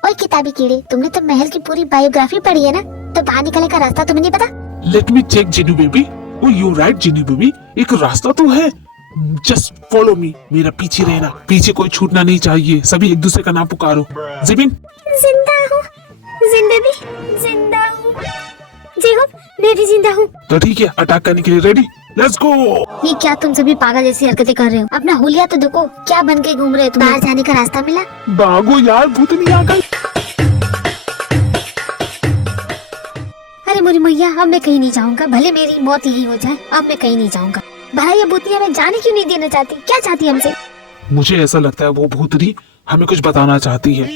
और किताबी कीड़े, तुमने तो महल की पूरी बायोग्राफी पढ़ी है ना, तो बाहर निकलने का रास्ता तुम्हें नहीं पता? Let me check Jinu baby. Oh you right Jinu baby, एक रास्ता तो है। जस्ट फॉलो मी, मेरा पीछे रहना। पीछे कोई छूटना नहीं चाहिए, सभी एक दूसरे का नाम पुकारो। जिमिन जिंदा हूँ, जिंदा भी जिंदा हूँ। जी हो, मैं भी जिंदा हूँ। तो ठीक है, अटैक करने के लिए रेडी, लेट्स गो। ये क्या तुम सभी पागल जैसी हरकतें कर रहे हो? अपना हुलिया तो देखो, क्या बन के घूम रहे हो तुम? बाहर जाने का रास्ता मिला? भागो यार, भूतनी आ गई। अरे मेरी मैया, अब मैं कहीं नहीं जाऊंगा, भले मेरी मौत यही हो जाए। अब मैं कहीं नहीं जाऊंगा। भाई ये भूतनिया में जाने क्यों नहीं देना चाहती? क्या चाहती है हमसे? मुझे ऐसा लगता है वो भूतनी हमें कुछ बताना चाहती है,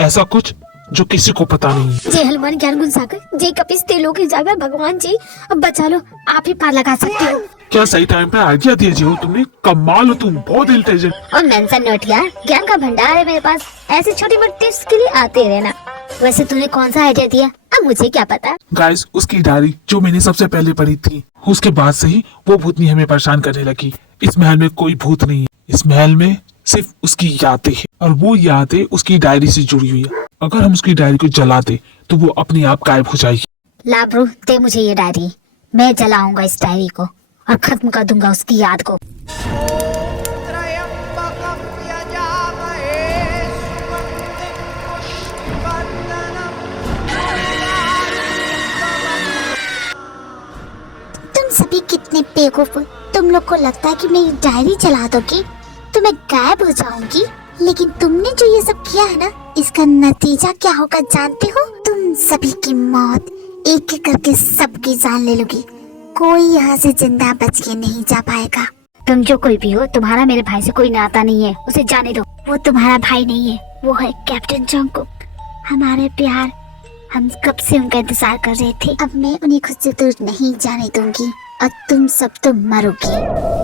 ऐसा कुछ जो किसी को पता नहीं। जय हनुमान ज्ञान गुण सागर, जय कपिस तेलों की जागर, भगवान जी अब बचा लो, आप ही पार लगा सकते हो। क्या सही टाइम पे आइडिया दिया जी हो तुमने, कमाल हो तुम, बहुत इंटेलिजेंट। और मेंशन नोट यार, ज्ञान का भंडार है मेरे पास, ऐसे छोटी मोटी टिप्स के लिए आते रहना। वैसे तूने कौन सा आइडिया दिया? अब मुझे क्या पता। गाइस, उसकी डायरी जो मैंने सबसे पहले पढ़ी थी, उसके बाद से ही वो भूतनी हमें परेशान करने लगी। इस महल में कोई भूत नहीं है, इस महल में सिर्फ उसकी यादें हैं, और वो यादें उसकी डायरी से जुड़ी हुई है। अगर हम उसकी डायरी को जला दे तो वो अपने आप गायब हो जाएगी। ला ब्रो, दे मुझे ये डायरी, मैं जलाऊंगा इस डायरी को और खत्म कर दूंगा उसकी याद को। तुम सभी कितने बेवकूफ हो। तुम लोग को लगता है कि मैं ये डायरी जला दोगी तो मैं गायब हो जाऊंगी, लेकिन तुमने जो ये सब किया है ना, इसका नतीजा क्या होगा जानते हो? तुम सभी की मौत, एक एक करके सबकी जान ले लोगी। कोई यहाँ से जिंदा बच के नहीं जा पाएगा। तुम जो कोई भी हो, तुम्हारा मेरे भाई से कोई नाता नहीं है, उसे जाने दो। वो तुम्हारा भाई नहीं है, वो है कैप्टन जंगकुक, हमारे प्यार। हम कब से उनका इंतजार कर रहे थे। अब मैं उन्हें खुद से दूर नहीं जाने दूंगी और तुम सब तो मरोगी।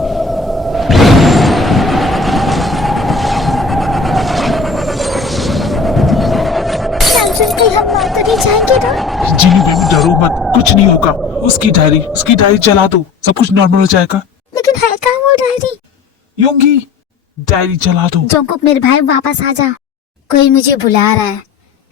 हम मर तो नहीं जाएंगे ना? जिमी बेबी डरो मत, कुछ नहीं होगा। उसकी डायरी जला दो, सब कुछ नॉर्मल हो जाएगा। लेकिन है कहाँ वो डायरी? योंगी, डायरी जला दो। जंगकुक मेरे भाई वापस आ जा, कोई मुझे बुला रहा है।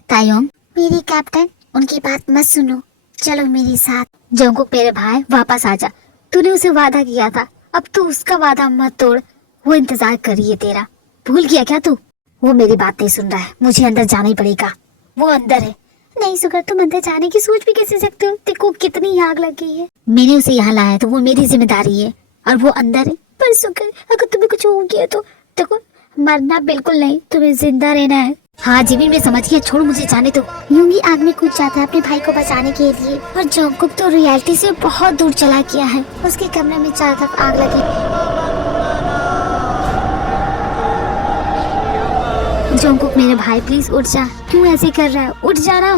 तायोंग मेरी कैप्टन, उनकी बात मत सुनो, चलो मेरे साथ। जंगकुक मेरे भाई वापस आ जा, तूने उसे वादा किया था, अब तू उसका वादा मत तोड़। वो इंतजार कर रही है तेरा, भूल गया क्या तू? वो मेरी बात नहीं सुन रहा है, मुझे अंदर जाना ही पड़ेगा। वो अंदर है। नहीं सुगर, तुम अंदर जाने की सोच भी कैसे सकते हो? देखो कितनी आग लग गई है। मैंने उसे यहाँ लाया तो वो मेरी जिम्मेदारी है, और वो अंदर है। पर सुगर, अगर तुम्हें कुछ हो गया तो देखो, मरना बिल्कुल नहीं, तुम्हें जिंदा रहना है। हाँ जिमी, मैं समझ गया, छोड़ मुझे जाने दो। यूंगी आग में कूद जाता है अपने भाई को बचाने के लिए, और जंगकुक तो रियलिटी से बहुत दूर चला गया है। उसके कमरे में चारों तरफ आग लगी। जोंगकुक मेरे भाई प्लीज उठ जा, क्यों ऐसे कर रहा है, उठ जा ना।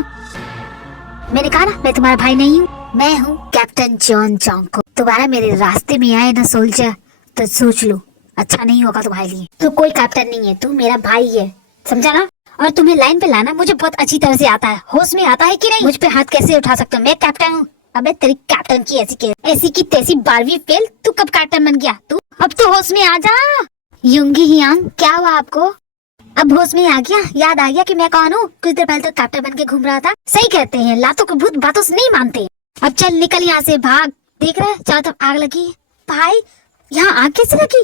मैंने कहा ना मैं तुम्हारा भाई नहीं हूँ, मैं हूँ कैप्टन जॉन जोंगकुक। दोबारा मेरे रास्ते में आए ना सोल्जर तो सोच लो अच्छा नहीं होगा तुम्हारे लिए। तू कोई कैप्टन नहीं है, तू मेरा भाई है, समझा ना। और तुम्हें लाइन पे लाना मुझे बहुत अच्छी तरह से आता है, होश में आता है कि नहीं। मुझ पे हाथ कैसे उठा सकते हो, मैं कैप्टन हूँ। अबे तेरी कैप्टन की ऐसी की तैसी 12वीं फेल, तू कब कैप्टन बन गया तू, अब तो होश में आ जा। युंगी हियांग क्या हुआ आपको, अब होश में आ गया, याद आ गया कि मैं कौन हूँ। कुछ देर पहले तो कैप्टन बन के घूम रहा था। सही कहते हैं लातों के भूत बातों से नहीं मानते। अब चल निकल यहाँ से, भाग। देख रहा है चारों तरफ आग लगी है। भाई यहाँ आग कैसे लगी।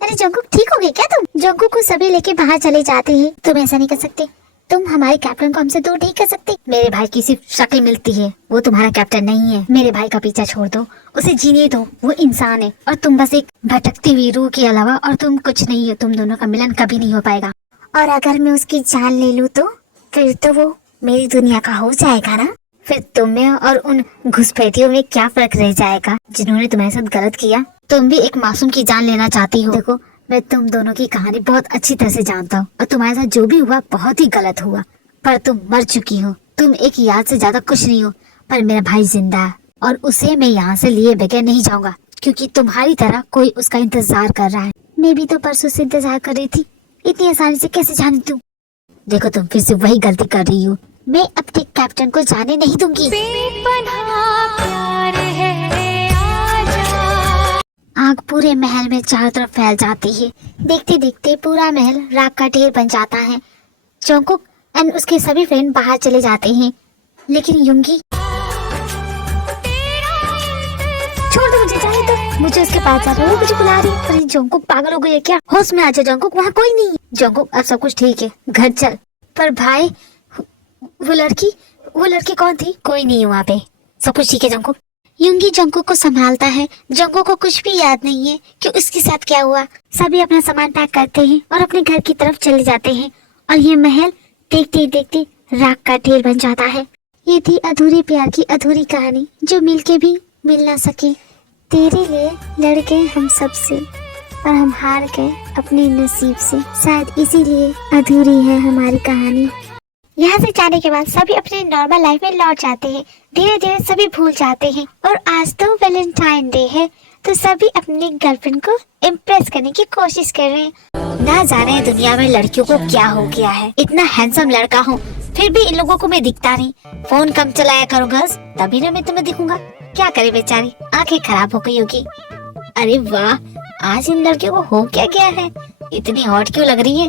अरे जोंगकुक ठीक हो गए क्या तुम। जोंगकुक को सभी लेके बाहर चले जाते हैं। तुम ऐसा नहीं कर सकते, तुम हमारे कैप्टन को हमसे दूर नहीं कर सकते। मेरे भाई की सिर्फ शक्ल मिलती है, वो तुम्हारा कैप्टन नहीं है। मेरे भाई का पीछा छोड़ दो, उसे जीने दो, वो इंसान है और तुम बस एक भटकती हुई रूह के अलावा और तुम कुछ नहीं हो। तुम दोनों का मिलन कभी नहीं हो पाएगा। और अगर मैं उसकी जान ले लूँ तो फिर तो वो मेरी दुनिया का हो जाएगा ना। फिर तुम में और उन घुसपैठियों में क्या फर्क रह जाएगा जिन्होंने तुम्हारे साथ गलत किया। तुम भी एक मासूम की जान लेना चाहती हो। देखो मैं तुम दोनों की कहानी बहुत अच्छी तरह से जानता हूँ और तुम्हारे साथ जो भी हुआ बहुत ही गलत हुआ, पर तुम मर चुकी हो। तुम एक याद से ज्यादा कुछ नहीं हो, पर मेरा भाई जिंदा है और उसे मैं यहाँ से लिए बगैर नहीं जाऊंगा, क्योंकि तुम्हारी तरह कोई उसका इंतजार कर रहा है। मैं भी तो परसों से इंतजार कर रही थी, इतनी आसानी से कैसे जाने दूं। देखो तुम फिर से वही गलती कर रही हो, मैं अपने कैप्टन को जाने नहीं दूंगी। आग पूरे महल में चारों तरफ फैल जाती है। देखते देखते पूरा महल राख का ढेर बन जाता है। जोंगकुक एंड उसके सभी फ्रेंड बाहर चले जाते हैं, लेकिन युंगी छोड़ दो मुझे, जाने दो। मुझे उसके पास जाना है, वो मुझे बुला रही है। अरे जोंगकुक पागल हो गई है क्या, होश में आ जा जोंगकुक, वहाँ कोई नहीं है। जोंगकुक अब सब कुछ ठीक है, घर चल। पर भाई वो लड़की कौन थी। कोई नहीं है वहाँ पे, सब कुछ ठीक है जोंगकुक। युंगी जोंगकुक को संभालता है। जोंगकुक को कुछ भी याद नहीं है कि उसके साथ क्या हुआ। सभी अपना सामान पैक करते हैं और अपने घर की तरफ चले जाते हैं और ये महल देखते देखते राख का ढेर बन जाता है। ये थी अधूरे प्यार की अधूरी कहानी जो मिलके भी मिल ना सके। तेरे लिए लड़ गए हम सबसे और हम हार गए अपने नसीब से, शायद इसीलिए अधूरी है हमारी कहानी। यहाँ से जाने के बाद सभी अपने नॉर्मल लाइफ में लौट जाते हैं। धीरे धीरे सभी भूल जाते हैं और आज तो वैलेंटाइन डे है, तो सभी अपनी गर्लफ्रेंड को इम्प्रेस करने की कोशिश कर रहे हैं। ना जाने दुनिया में लड़कियों को क्या हो गया है, इतना हैंडसम लड़का हूँ फिर भी इन लोगों को मैं दिखता नहीं। फोन कम चलाया करो गर्ल्स, तभी ना मैं तुम्हें दिखूंगा। क्या करे बेचारी, आंखें खराब हो गई होगी। अरे वाह, आज इन लड़कियों को हो क्या गया है, इतनी हॉट क्यों लग रही है।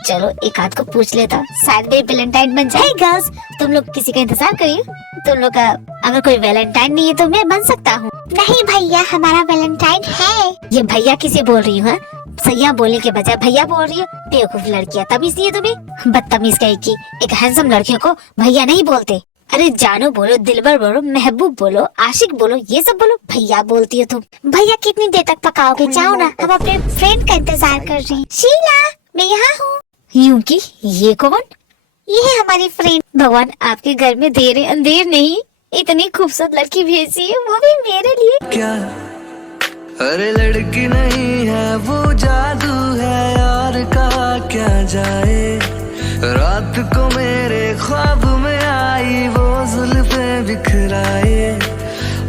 चलो एक आध को पूछ लेता, शायद मेरी वैलेंटाइन बन जाए। गर्ल्स तुम लोग किसी का इंतजार करिए, तुम लोग का अगर कोई वैलेंटाइन नहीं है तो मैं बन सकता हूँ। नहीं भैया, हमारा वैलेंटाइन है। ये भैया किसे बोल रही हूँ, सैया बोलने के बजाय भैया बोल रही हो। बेवकूफ लड़कियाँ, तमीज नहीं है तुम्हें, बदतमीज कहीं की। एक हैंडसम लड़कियों को भैया नहीं बोलते। अरे जानो बोलो, दिलबर बोलो, महबूब बोलो, आशिक बोलो, ये सब बोलो, भैया बोलती हो तुम। भैया कितनी देर तक पकाओगे, जाओ ना, हम अपने फ्रेंड का इंतजार कर रहे हैं। शीला मैं यहाँ हूँ। युंगी ये कौन। ये है हमारी फ्रेंड। भगवान आपके घर में देर अंधेर नहीं, इतनी खूबसूरत लड़की भेजी है, वो भी मेरे लिए। क्या अरे लड़की नहीं है वो जादू है यार, कहा क्या जाए। रात को मेरे ख्वाब में आई वो जुल्फे बिखराए,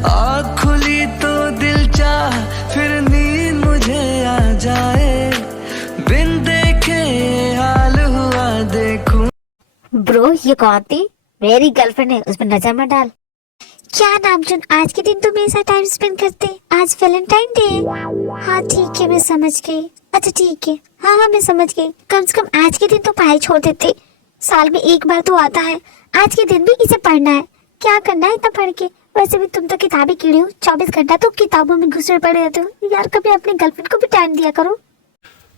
आँख खुली तो दिल चाह फिर नींद मुझे आ जाए, बिन देखे हाल हुआ देखूं। ब्रो ये कौन थी, मेरी गर्लफ्रेंड है, उसमें नजर मत डाल। क्या नामचुन, आज के दिन तो मेरे साथ टाइम स्पेंड करते, आज वैलेंटाइन डे है। हाँ ठीक है मैं समझ गई। अच्छा ठीक है, हाँ मैं समझ गई। कम से कम आज के दिन तो पढ़ाई छोड़ देते, साल में एक बार तो आता है, आज के दिन भी इसे पढ़ना है। क्या करना है इतना पढ़ के, वैसे भी तुम तो किताबी कीड़े हो, 24 घंटा तो किताबों में घुसे पड़े रहते हो यार, कभी अपने गर्लफ्रेंड को भी टाइम दिया करो।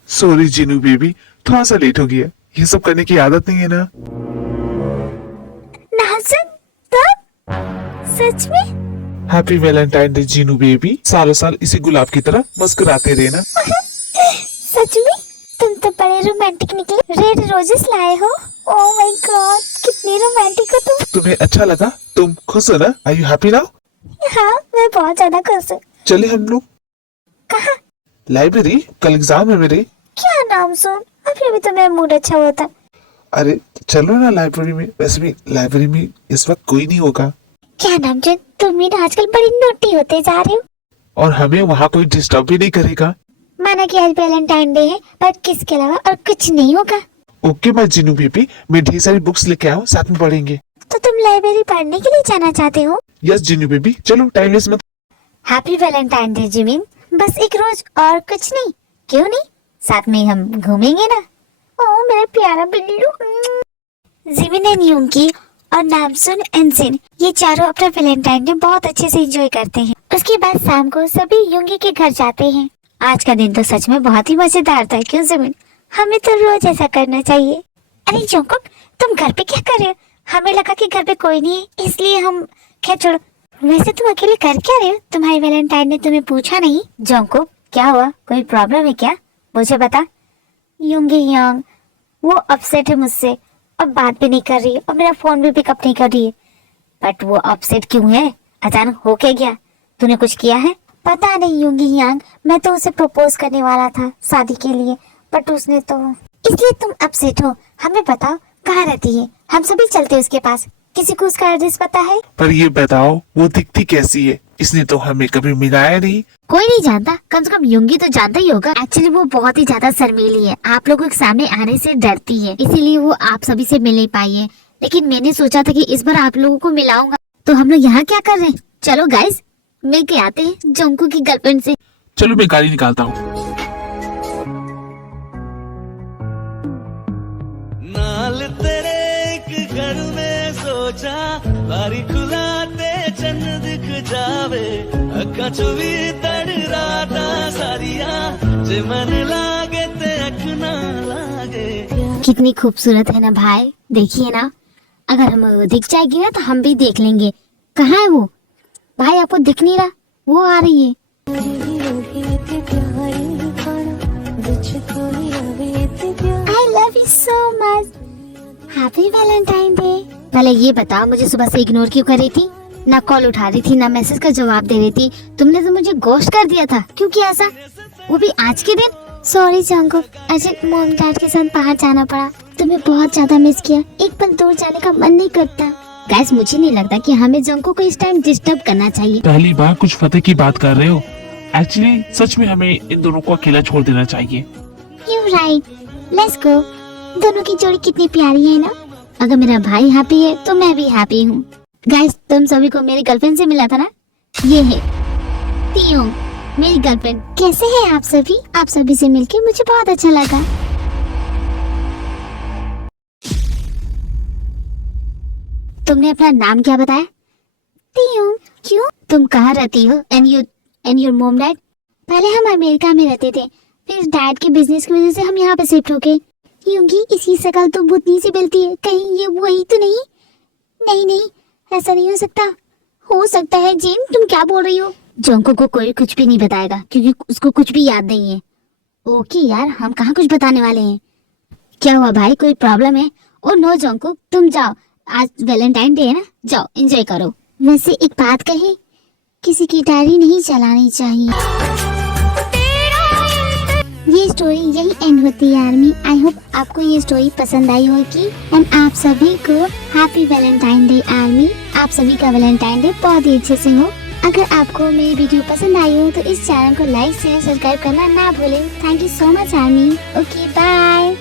सॉरी जीनू बेबी, थोड़ा सा लेट हो गया, ये सब करने की आदत नहीं है ना। नाज़न सच में happy Valentine day Jinu baby, सालों साल इसी गुलाब की तरह मुस्कुराते रहना। सच में तुम तो बड़े रोमांटिक निकले, रेड रोजेस लाए हो। ओह माय गॉड, कितनी रोमांटिक हो तुम। तुम्हें अच्छा लगा, तुम खुश हो ना, आर यू हैप्पी नाउ। हाँ मैं बहुत ज्यादा खुश हूँ। चले हम लोग। कहाँ। लाइब्रेरी, कल एग्जाम है मेरे। क्या नाम सुन, अभी तो मेरा मूड अच्छा हुआ था, अरे चलो ना लाइब्रेरी में। वैसे भी लाइब्रेरी में इस वक्त कोई नहीं होगा क्या नामजन, तुम भी ना आजकल बड़ी नोटी होते जा रहे हो। और हमें वहाँ कोई डिस्टर्ब भी नहीं करेगा। माना कि आज वैलेंटाइन डे है, पर किसके अलावा और कुछ नहीं होगा। ओके मैं जिनू बेबी, मैं ढेर सारी बुक्स लेके आया हूँ, साथ में पढ़ेंगे। तो तुम लाइब्रेरी पढ़ने के लिए जाना चाहते हो? यस जिनू बेबी, चलो टाइम वेस्ट मत। Happy Valentine day Jimin. बस एक रोज और कुछ नहीं, क्यों नहीं? साथ में हम घूमेंगे ना। ओ मेरा प्यारा बिल्लू। जिमिन एंड यूंगी और नामसुन एंड जिन, ये चारों अपना वैलेंटाइन डे बहुत अच्छे से एंजॉय करते हैं। उसके बाद शाम को सभी यूंगी के घर जाते हैं। आज का दिन तो सच में बहुत ही मजेदार था, क्यों जिमिन? हमें तो रोज ऐसा करना चाहिए। अरे जोंकुक, तुम घर पे क्या कर रहे हो? हमें लगा कि घर पे कोई नहीं है, इसलिए हम क्या छोड़ो। वैसे तुम अकेले कर क्या रहे हो? तुम्हारी वैलेंटाइन ने तुम्हें पूछा नहीं? जोंकुक क्या हुआ, कोई प्रॉब्लम है क्या? मुझे बता। यूंगी यांग वो अपसेट है मुझसे, अब बात भी नहीं कर रही है और मेरा फोन भी पिकअप नहीं कर रही है। बट वो अपसेट क्यों है? अचानक हो क्या गया? तूने कुछ किया है? पता नहीं यूंगी यांग, मैं तो उसे प्रपोज करने वाला था शादी के लिए, बट उसने तो। इसलिए तुम अपसेट हो? हमें बताओ कहाँ रहती है, हम सभी चलते उसके पास। किसी को उसका एड्रेस पता है? पर ये बताओ वो दिखती कैसी है? इसने तो हमें कभी मिलाया नहीं। कोई नहीं जानता, कम से कम यूंगी तो जानता ही होगा। एक्चुअली वो बहुत ही ज्यादा शर्मीली है, आप लोगों के सामने आने से डरती है, इसीलिए वो आप सभी से मिल नहीं पाई है। लेकिन मैंने सोचा था कि इस बार आप लोगों को मिलाऊंगा। तो हम लोग यहाँ क्या कर रहे हैं? चलो गाइस मिल के आते हैं जोंकू की गर्लफ्रेंड से। चलो मैं गाड़ी निकालता हूँ। नाल तेरे एक घर में सोचा, बारी खुलाते चन्न दिख जावे, अखा चो भी तड़ राता सारिया, जे मन लागे ते अख ना लागे। कितनी खूबसूरत है ना भाई, देखिए ना। अगर हम दिख जाएगी ना तो हम भी देख लेंगे। कहाँ है वो भाई? आपको दिख नहीं रहा? वो आ रही है। I love you so much. Happy Valentine day. पहले ये बताओ, मुझे सुबह से इग्नोर क्यों कर रही थी? ना कॉल उठा रही थी, ना मैसेज का जवाब दे रही थी। तुमने तो मुझे गोश्त कर दिया था, क्यों किया ऐसा? वो भी आज के दिन? सॉरी जंकुक, ऐसे मॉम डैड के साथ बाहर जाना पड़ा। तुम्हें बहुत ज्यादा मिस किया, एक पल दूर जाने का मन नहीं करता। गाइस मुझे नहीं लगता कि हमें जंकुक को इस टाइम डिस्टर्ब करना चाहिए। पहली बार कुछ फतेह की बात कर रहे हो। एक्चुअली सच में हमें इन दोनों को अकेला छोड़ देना चाहिए। You're right. Let's go. दोनों की जोड़ी कितनी प्यारी है ना। अगर मेरा भाई हैप्पी है तो मैं भी हैप्पी हूँ। गाइस तुम सभी को मेरी गर्लफ्रेंड से मिला था ना, ये है तियोंग, मेरी गर्लफ्रेंड। कैसे हैं आप सभी? आप सभी से मिलके मुझे बहुत अच्छा लगा। तुमने अपना नाम क्या बताया? तियोंग। क्यों? तुम कहाँ रहती हो? And your mom dad? पहले हम अमेरिका में रहते थे, फिर डैड के बिजनेस की वजह से हम यहाँ पे शिफ्ट हो गए। यूंगी इसकी शक्ल तो भूतनी सी मिलती है, कहीं ये वही तो नहीं? नहीं नहीं, ऐसा नहीं हो सकता। हो सकता है। जिन तुम क्या बोल रही हो? जोंको को कोई कुछ भी नहीं बताएगा क्योंकि उसको कुछ भी याद नहीं है। ओके यार, हम कहाँ कुछ बताने वाले हैं। क्या हुआ भाई, कोई प्रॉब्लम है? ओ नो जोंको, तुम जाओ, आज वैलेंटाइन डे है ना, जाओ एंजॉय करो। वैसे एक बात कही, किसी की डायरी नहीं चलानी चाहिए। ये स्टोरी यही एंड होती है आर्मी। आई होप आपको ये स्टोरी पसंद आई होगी एंड आप सभी को हैप्पी वैलेंटाइन डे आर्मी। आप सभी का वैलेंटाइन डे बहुत ही अच्छे से हो। अगर आपको मेरी वीडियो पसंद आई हो तो इस चैनल को लाइक शेयर सब्सक्राइब करना ना भूलें। Thank you so much army. Okay bye.